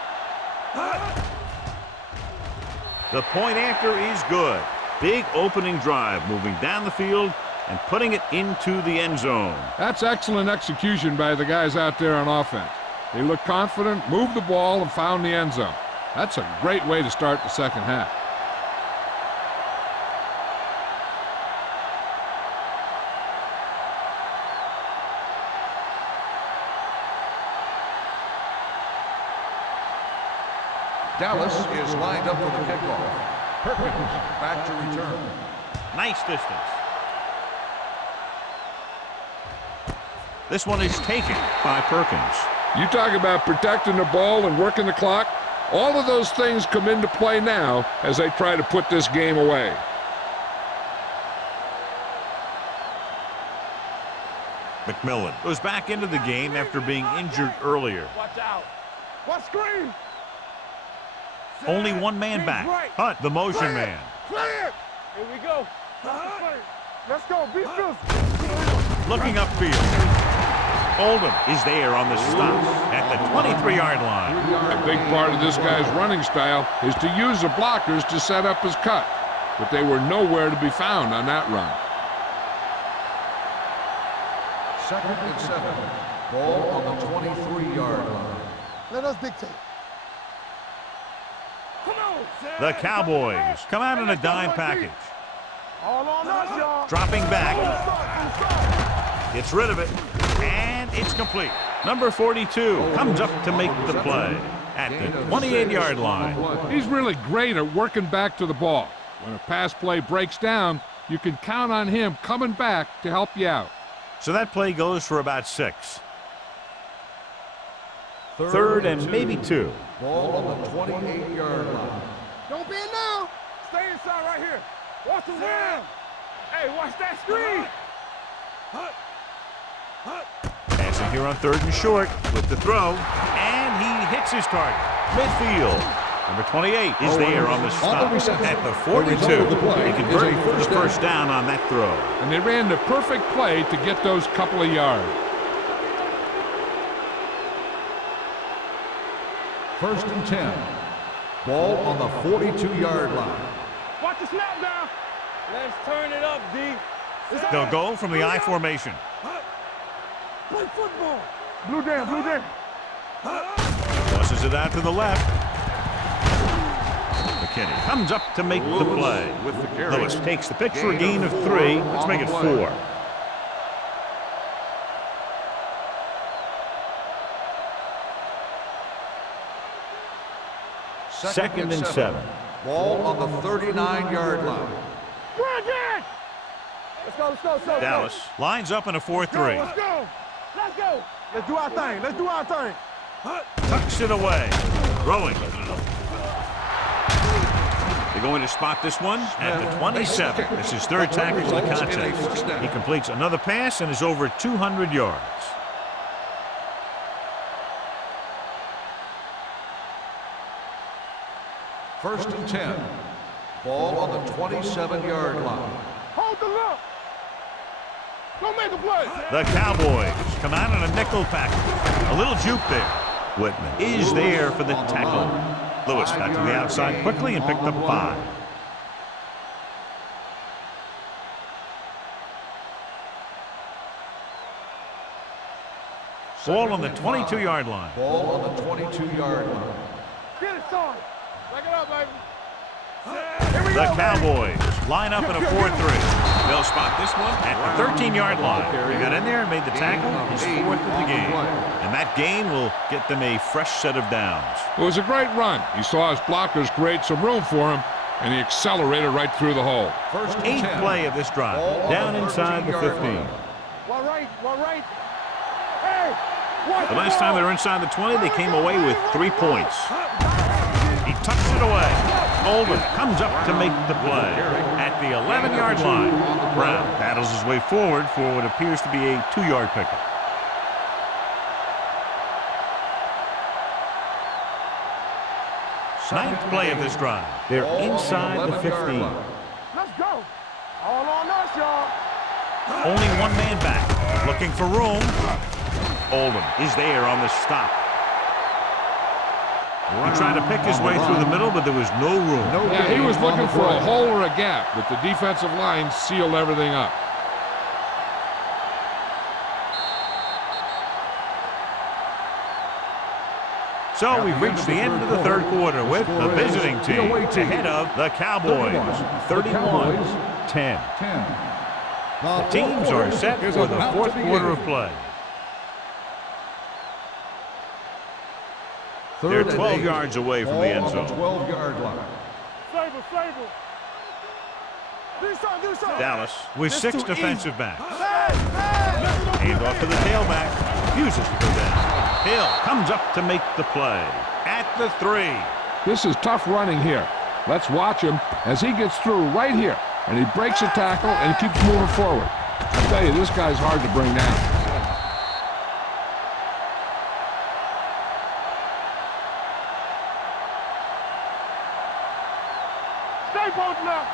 The point after is good. Big opening drive, moving down the field and putting it into the end zone. That's excellent execution by the guys out there on offense. They looked confident, moved the ball, and found the end zone. That's a great way to start the second half. Dallas is lined up for the kickoff. Perkins back to return. Nice distance. This one is taken by Perkins. You talk about protecting the ball and working the clock. All of those things come into play now as they try to put this game away. McMillan goes back into the game after being injured earlier. Watch out. What screen? Only one man back. Hunt, the motion man. Clear. Here we go. Let's go. Be physical. Looking upfield. Oldham is there on the stop at the 23-yard line. A big part of this guy's running style is to use the blockers to set up his cut, but they were nowhere to be found on that run. 2nd and 7. Ball on the 23-yard line. Let us dictate. Come on. The Cowboys come out in a dime package. All on us, y'all. Dropping back. Gets rid of it. And it's complete. Number 42 comes up to make the play at the 28-yard line. He's really great at working back to the ball. When a pass play breaks down, you can count on him coming back to help you out. So that play goes for about 6. 3rd and maybe 2. Ball on the 28-yard line. Don't be in now. Stay inside right here. Watch the rim. Hey, watch that screen. Passing here on 3rd and short with the throw. And he hits his target. Midfield. Number 28 is there on the stop at the 42. He converted for the first down on that throw. And they ran the perfect play to get those couple of yards. 1st and 10. Ball on the 42-yard line. Watch the snap down. Let's turn it up, D. They'll go from the I formation. Play football. Blue down, blue down. Tosses it out to the left. McKinney comes up to make the play. Lewis takes the pitch for a gain of 3. Let's make it 4. Second and 7. Ball on the 39-yard line. Let's go, let's go, let's go. Dallas lines up in a 4-3. Let's go. Let's go. Let's do our thing. Let's do our thing. Tucks it away. Throwing. They're going to spot this one at the 27. This is 3rd tackle of the contest. He completes another pass and is over 200 yards. First and 10. Ball on the 27-yard line. Hold the look. Don't make a play. The Cowboys come out in a nickel package. A little juke there. Whitman is there for the tackle. Lewis got to the outside quickly and picked up 5. Ball on the 22-yard line. Ball on the 22-yard line. Get it started. Back it up, baby. The Cowboys line up in a 4-3. They'll spot this one at the 13-yard line. He got in there and made the tackle, his 4th of the game. And that gain will get them a fresh set of downs. It was a great run. He saw his blockers create some room for him, and he accelerated right through the hole. 8th play of this drive, down inside the 15. One right, one right. Hey, The last time they were inside the 20, they came away with 3 points. He tucks it away. Oldham comes up to make the play at the 11-yard line. Brown battles his way forward for what appears to be a 2-yard pickup. Ninth play of this drive. They're inside the 15. let's go. All on us, y'all. Only one man back, looking for room. Oldham is there on the stop He tried to pick his way through the middle, but there was no room. Yeah, he was looking for a hole or a gap, but the defensive line sealed everything up. So we've reached the end of the third quarter with the visiting team ahead of the Cowboys, 31-10. The teams are set for the fourth quarter of play. They're 12 yards away from the end zone. 12-yard line. Favor. Dallas with 6 defensive backs. Hand off to the tailback. Refuses to go down. Hill comes up to make the play at the 3. This is tough running here. Let's watch him as he gets through right here. And he breaks a tackle and keeps moving forward. I tell you, this guy's hard to bring down. Stay both now.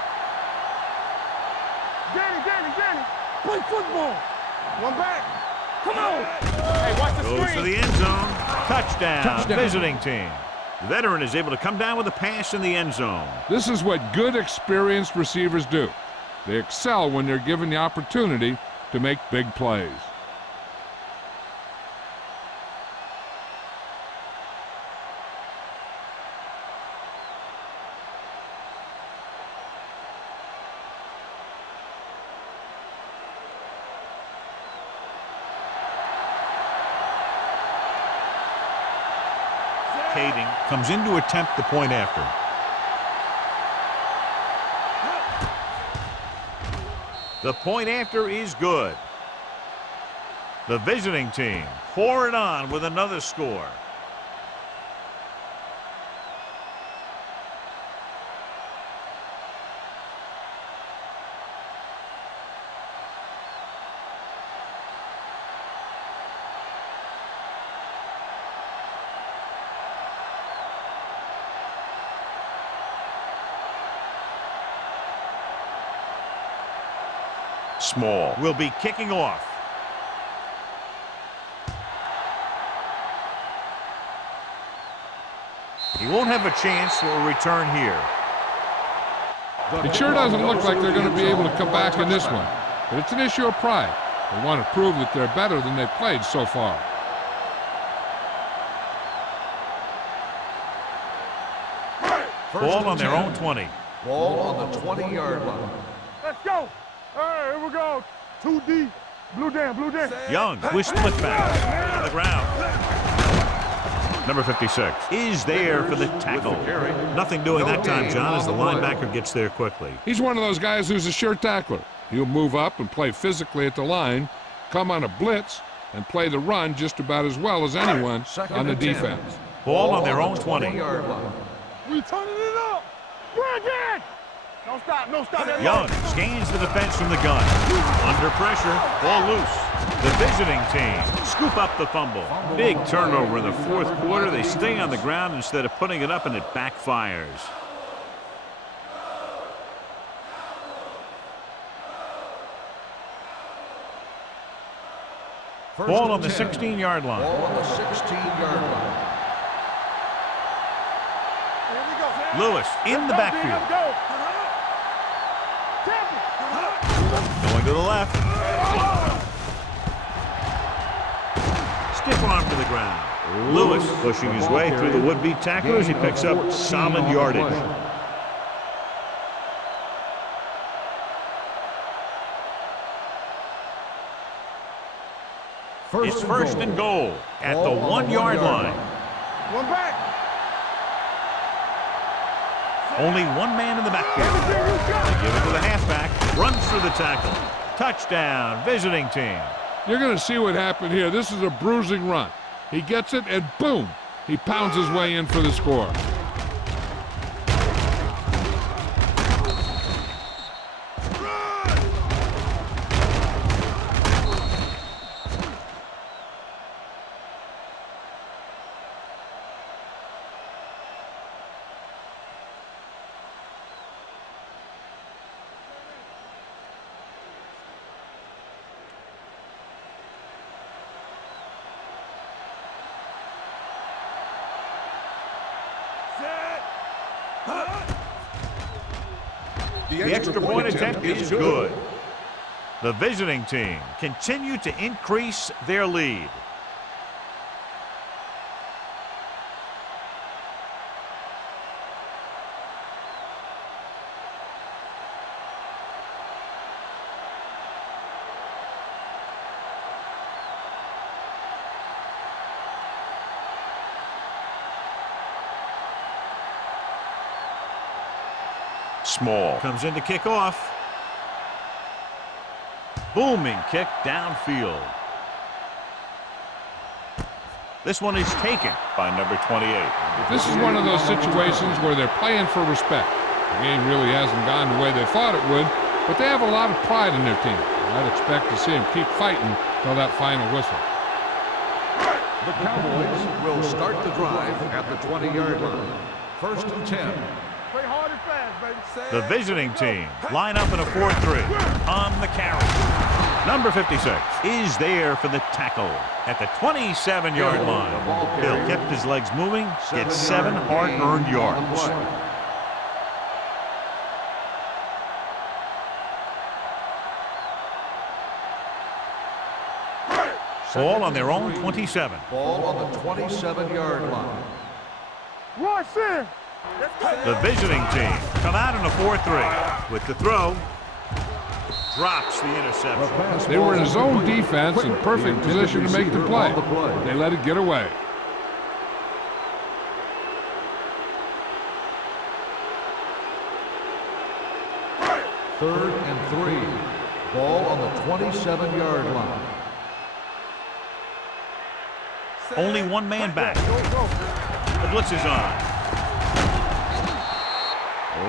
Danny. Play football. One back. Come on. Hey, watch the Goes screen. to the end zone. Touchdown. Visiting team. The veteran is able to come down with a pass in the end zone. This is what good, experienced receivers do. They excel when they're given the opportunity to make big plays. Kading comes in to attempt the point after. The point after is good. The visiting team pour it on with another score. Small will be kicking off. He won't have a chance for a return here. It sure doesn't look like they're going to be able to come back in this one, but it's an issue of pride. They want to prove that they're better than they've played so far. Ball on their own 20. Ball on the 20-yard line. Let's go. All right, here we go. 2 deep. Blue down. Young with split back on the ground. Number 56 is there for the tackle. Nothing doing that time, John, as the linebacker gets there quickly. He's one of those guys who's a sure tackler. He'll move up and play physically at the line, come on a blitz, and play the run just about as well as anyone on the defense. Ball on their own 20. We turning it up. Bring it. No stop. Young scans the defense from the gun. Under pressure, ball loose. The visiting team scoop up the fumble. Big turnover in the fourth quarter. They stay on the ground instead of putting it up, and it backfires. Ball on the 16-yard line. Ball on the 16-yard line. Lewis in the backfield. Going to the left. Stiff arm to the ground. Lewis pushing his way through the would-be tacklers. He picks up solid yardage. It's first and goal at the 1-yard line. One back. Only one man in the backfield. They give it to the halfback. Runs through the tackle. Touchdown, visiting team. You're going to see what happened here. This is a bruising run. He gets it, and boom, he pounds his way in for the score. The extra point attempt is good. The visiting team continue to increase their lead. Small comes in to kick off. Booming kick downfield. This one is taken by number 28. This is one of those situations where they're playing for respect. The game really hasn't gone the way they thought it would, but they have a lot of pride in their team. I'd expect to see them keep fighting till that final whistle. The Cowboys will start the drive at the 20-yard line. 1st and 10. Play hard and fast, baby. The visiting team line up in a 4-3 on the carry. Number 56 is there for the tackle at the 27-yard line. Bill kept his legs moving, gets 7 hard-earned yards. Ball on their own 27. Ball on the 27-yard line. Rush in. The visiting team come out in a 4-3 with the throw. Drops the interception. They were in his own defense in perfect position to make the play. They let it get away. Third and 3. Ball on the 27-yard line. Only one man back. The blitz is on.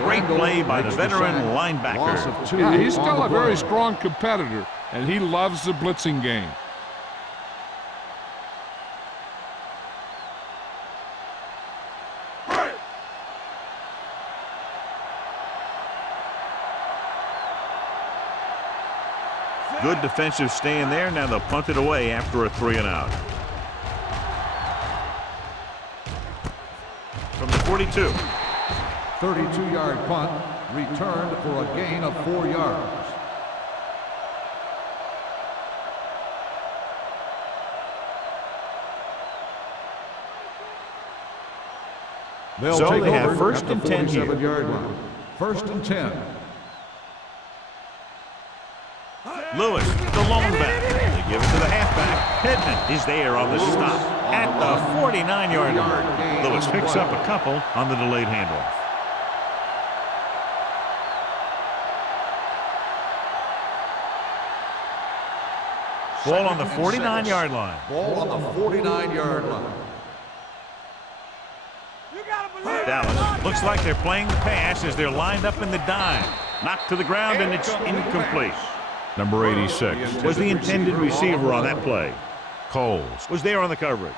Great play by the veteran linebacker. Yeah, he's still a very strong competitor, and he loves the blitzing game. Good defensive stand there. Now they'll punt it away after a 3-and-out. From the 42. 32-yard punt, returned for a gain of 4 yards. So they have 1st and 10 here. 47-yard line. 1st and 10. Lewis, the lone back. They give it to the halfback. Pittman is there on the stop at the 49-yard line. Lewis picks up a couple on the delayed handoff. Ball on the 49-yard line. Ball on the 49-yard line. Dallas looks like they're playing the pass as they're lined up in the dime. Knocked to the ground and it's incomplete. Number 86 was the intended receiver on that play. Coles was there on the coverage.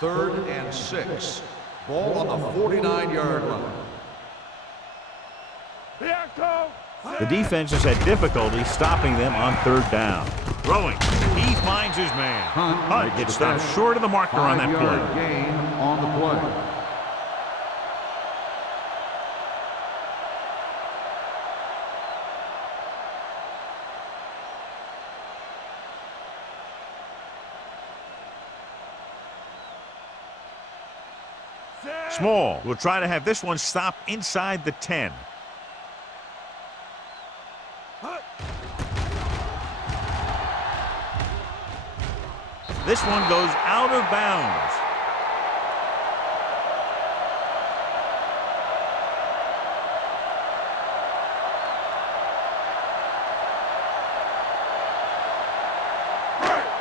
Third and 6. Ball on the 49-yard line. The defense has had difficulty stopping them on 3rd down. Throwing. He finds his man. Hunt gets stopped short of the marker on that play. 5-yard gain on the play. Small will try to have this one stop inside the 10. This one goes out of bounds.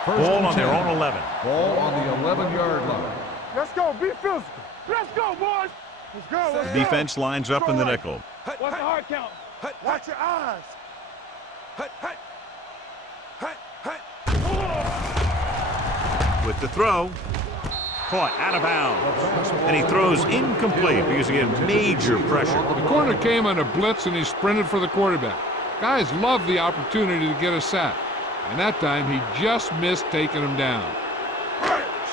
Ball on their own 11. Ball on the 11-yard line. Let's go. Be physical. Let's go, boys. Let's go. Let's The defense lines up in the nickel. What's the hard count? Watch your eyes. With the throw, caught out of bounds, and he throws incomplete because he had major pressure. The corner came on a blitz and he sprinted for the quarterback. Guys love the opportunity to get a sack, and that time he just missed taking him down.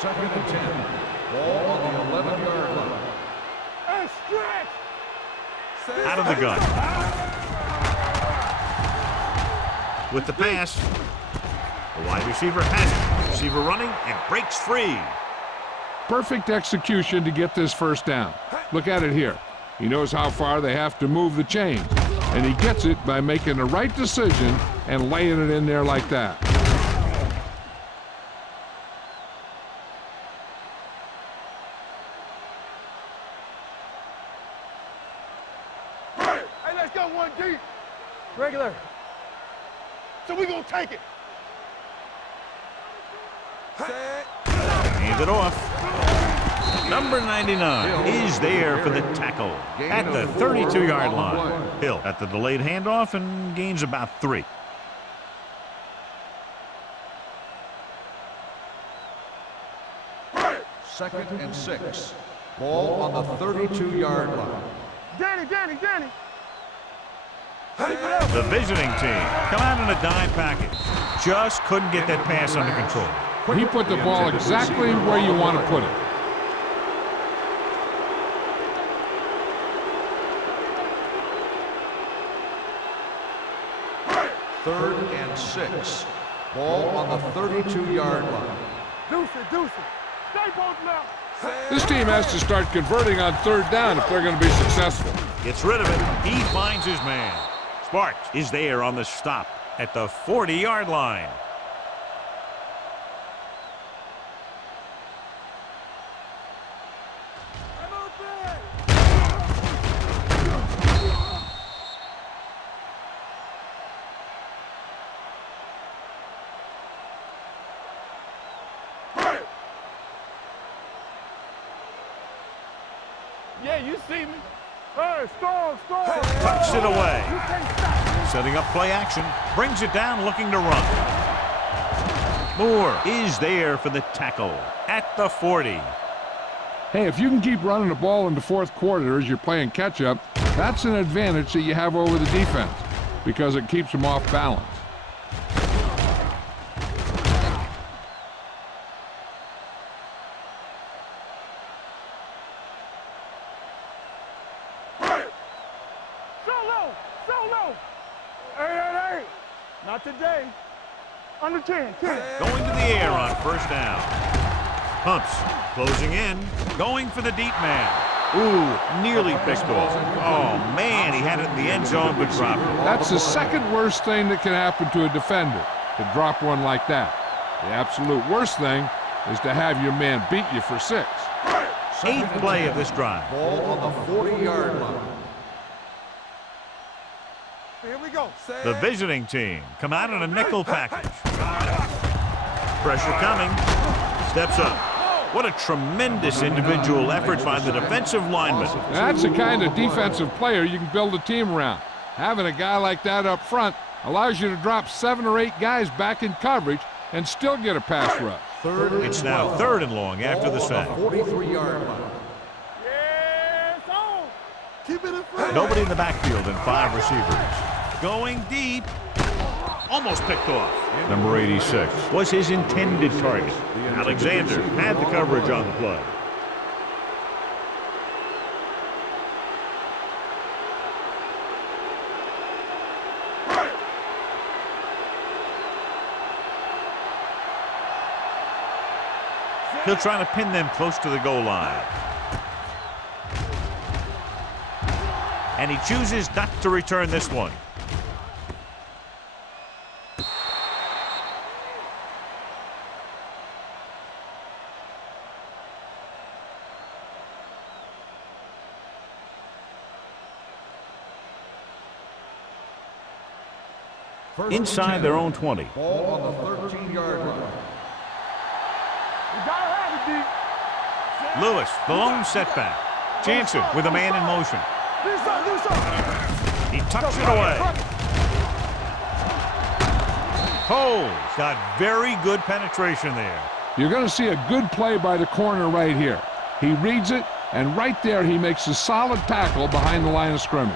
Second and 10. Ball on the 11-yard line. Hey, stretch! Out of the gun. With the pass. The wide receiver has it. Receiver running and breaks free. Perfect execution to get this first down. Look at it here. He knows how far they have to move the chains, and he gets it by making the right decision and laying it in there like that. Hey, let's go one deep. Regular. So we gonna take it. Hand it off. Number 99 is there for the tackle at the 32-yard line. Hill at the delayed handoff and gains about 3. Second and 6. Ball on the 32-yard line. Danny. The visiting team come out in a dime package. Just couldn't get that pass under control. He put the ball exactly where you want to put it. Third and 6. Ball on the 32-yard line. Deuce it. Stay both now. This team has to start converting on third down if they're going to be successful. Gets rid of it. He finds his man. Sparks is there on the stop at the 40-yard line. Yeah, you see me. Hey, score. Tucks it away. Setting up play action. Brings it down looking to run. Moore is there for the tackle at the 40. Hey, if you can keep running the ball in the fourth quarter as you're playing catch-up, that's an advantage that you have over the defense because it keeps them off balance. Hey. Not today. Under 10. Going to the air on first down. Pumps, closing in, going for the deep man. Ooh, nearly picked off. Oh, man, he had it in the end zone, but dropped it. That's the second worst thing that can happen to a defender, to drop one like that. The absolute worst thing is to have your man beat you for 6. 8th play of this drive. Ball on the 40-yard line. Here we go. The visiting team come out in a nickel package. Pressure coming. Steps up. What a tremendous individual effort by the defensive lineman. That's the kind of defensive player you can build a team around. Having a guy like that up front allows you to drop 7 or 8 guys back in coverage and still get a pass rush. It's now 3rd and long after the sack. 43-yard line. Yes, on. Keep it in front. Nobody in the backfield and 5 receivers. Going deep. Almost picked off. Number 86 was his intended target. Alexander had the coverage on the play. He'll try to pin them close to the goal line. And he chooses not to return this one. Inside their own 20. Ball on the 13-yard line. You gotta have it, D. Lewis, the lone setback. Jansen with a man in motion. Do something. He tucks it away. Cole's got very good penetration there. You're going to see a good play by the corner right here. He reads it, and right there he makes a solid tackle behind the line of scrimmage.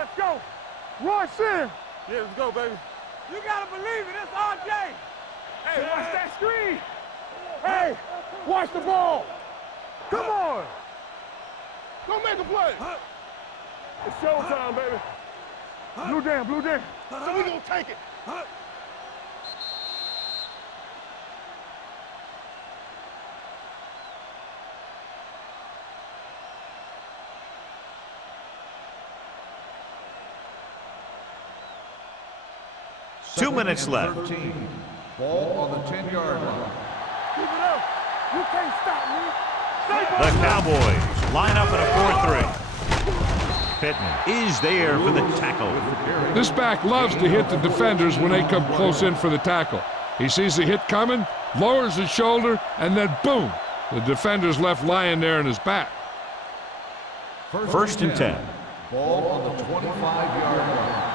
Let's go. Rush in. Yeah, let's go, baby. You gotta believe it. It's RJ. Hey, watch that screen. Hey, watch the ball. Come on. Go make a play. It's showtime, baby. Blue down, blue down. So we gonna take it. Two minutes left. 13. Ball on the 10-yard line. Keep it up. You can't stop me. The Cowboys line up in a 4-3. Pittman is there for the tackle. This back loves to hit the defenders when they come close in for the tackle. He sees the hit coming, lowers his shoulder, and then boom, the defender's left lying there in his back. First and 10. Ball on the 25-yard line.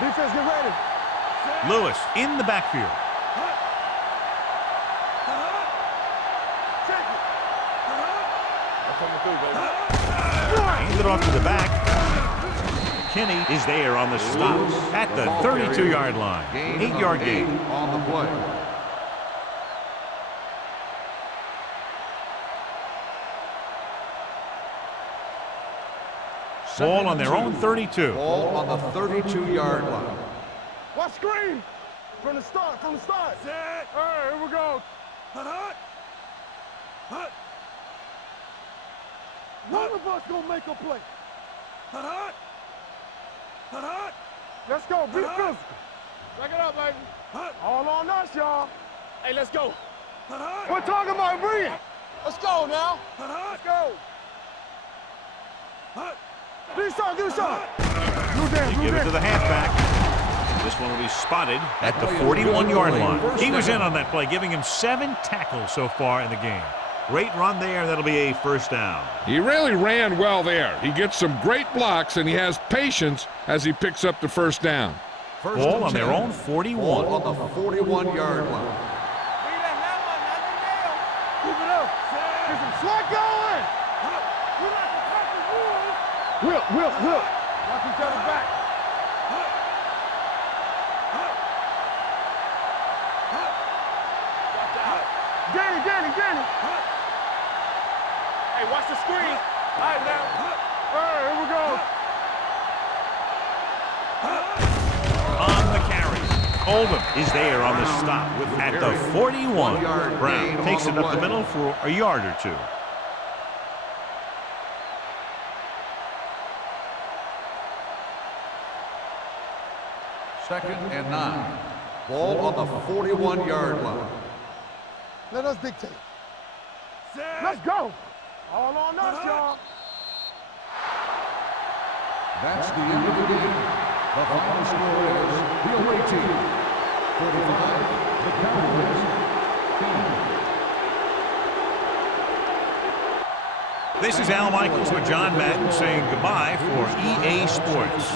Defense, get ready. Lewis in the backfield. Check it. That's coming through, baby. Hands it off to the back. Kinney is there on the stop at the 32-yard line. 8-yard gain. On the play. Ball on their own 32. Ball on the 32-yard line. Watch screen. From the start, from the start. Set. All right, here we go. One of us gonna make a play. Let's go, be physical. Back it up, baby. All on us, y'all. Hey, let's go. We're talking about bringing. Let's go now. Let's go. Do something, do something. They give it to the halfback. This one will be spotted at the 41-yard line. He was in on that play, giving him 7 tackles so far in the game. Great run there. That'll be a first down. He really ran well there. He gets some great blocks, and he has patience as he picks up the first down. Ball on their own 41. Ball on the 41-yard line. Keep it up. Get some slack going. We like to cut the rules. Whip. Watch each other back. Watch out. Danny. Hey, watch the screen. All right, now. All right, here we go. On the carry. Oldham is there on the stop at the 41. Brown takes it up the middle for a yard or two. Second and 9. Ball on the 41-yard line. Let us dictate. Let's go. All on us, y'all. That's the end of the game. The final score is the away team 45, the Cowboys 10. This is Al Michaels with John Madden saying goodbye for EA Sports.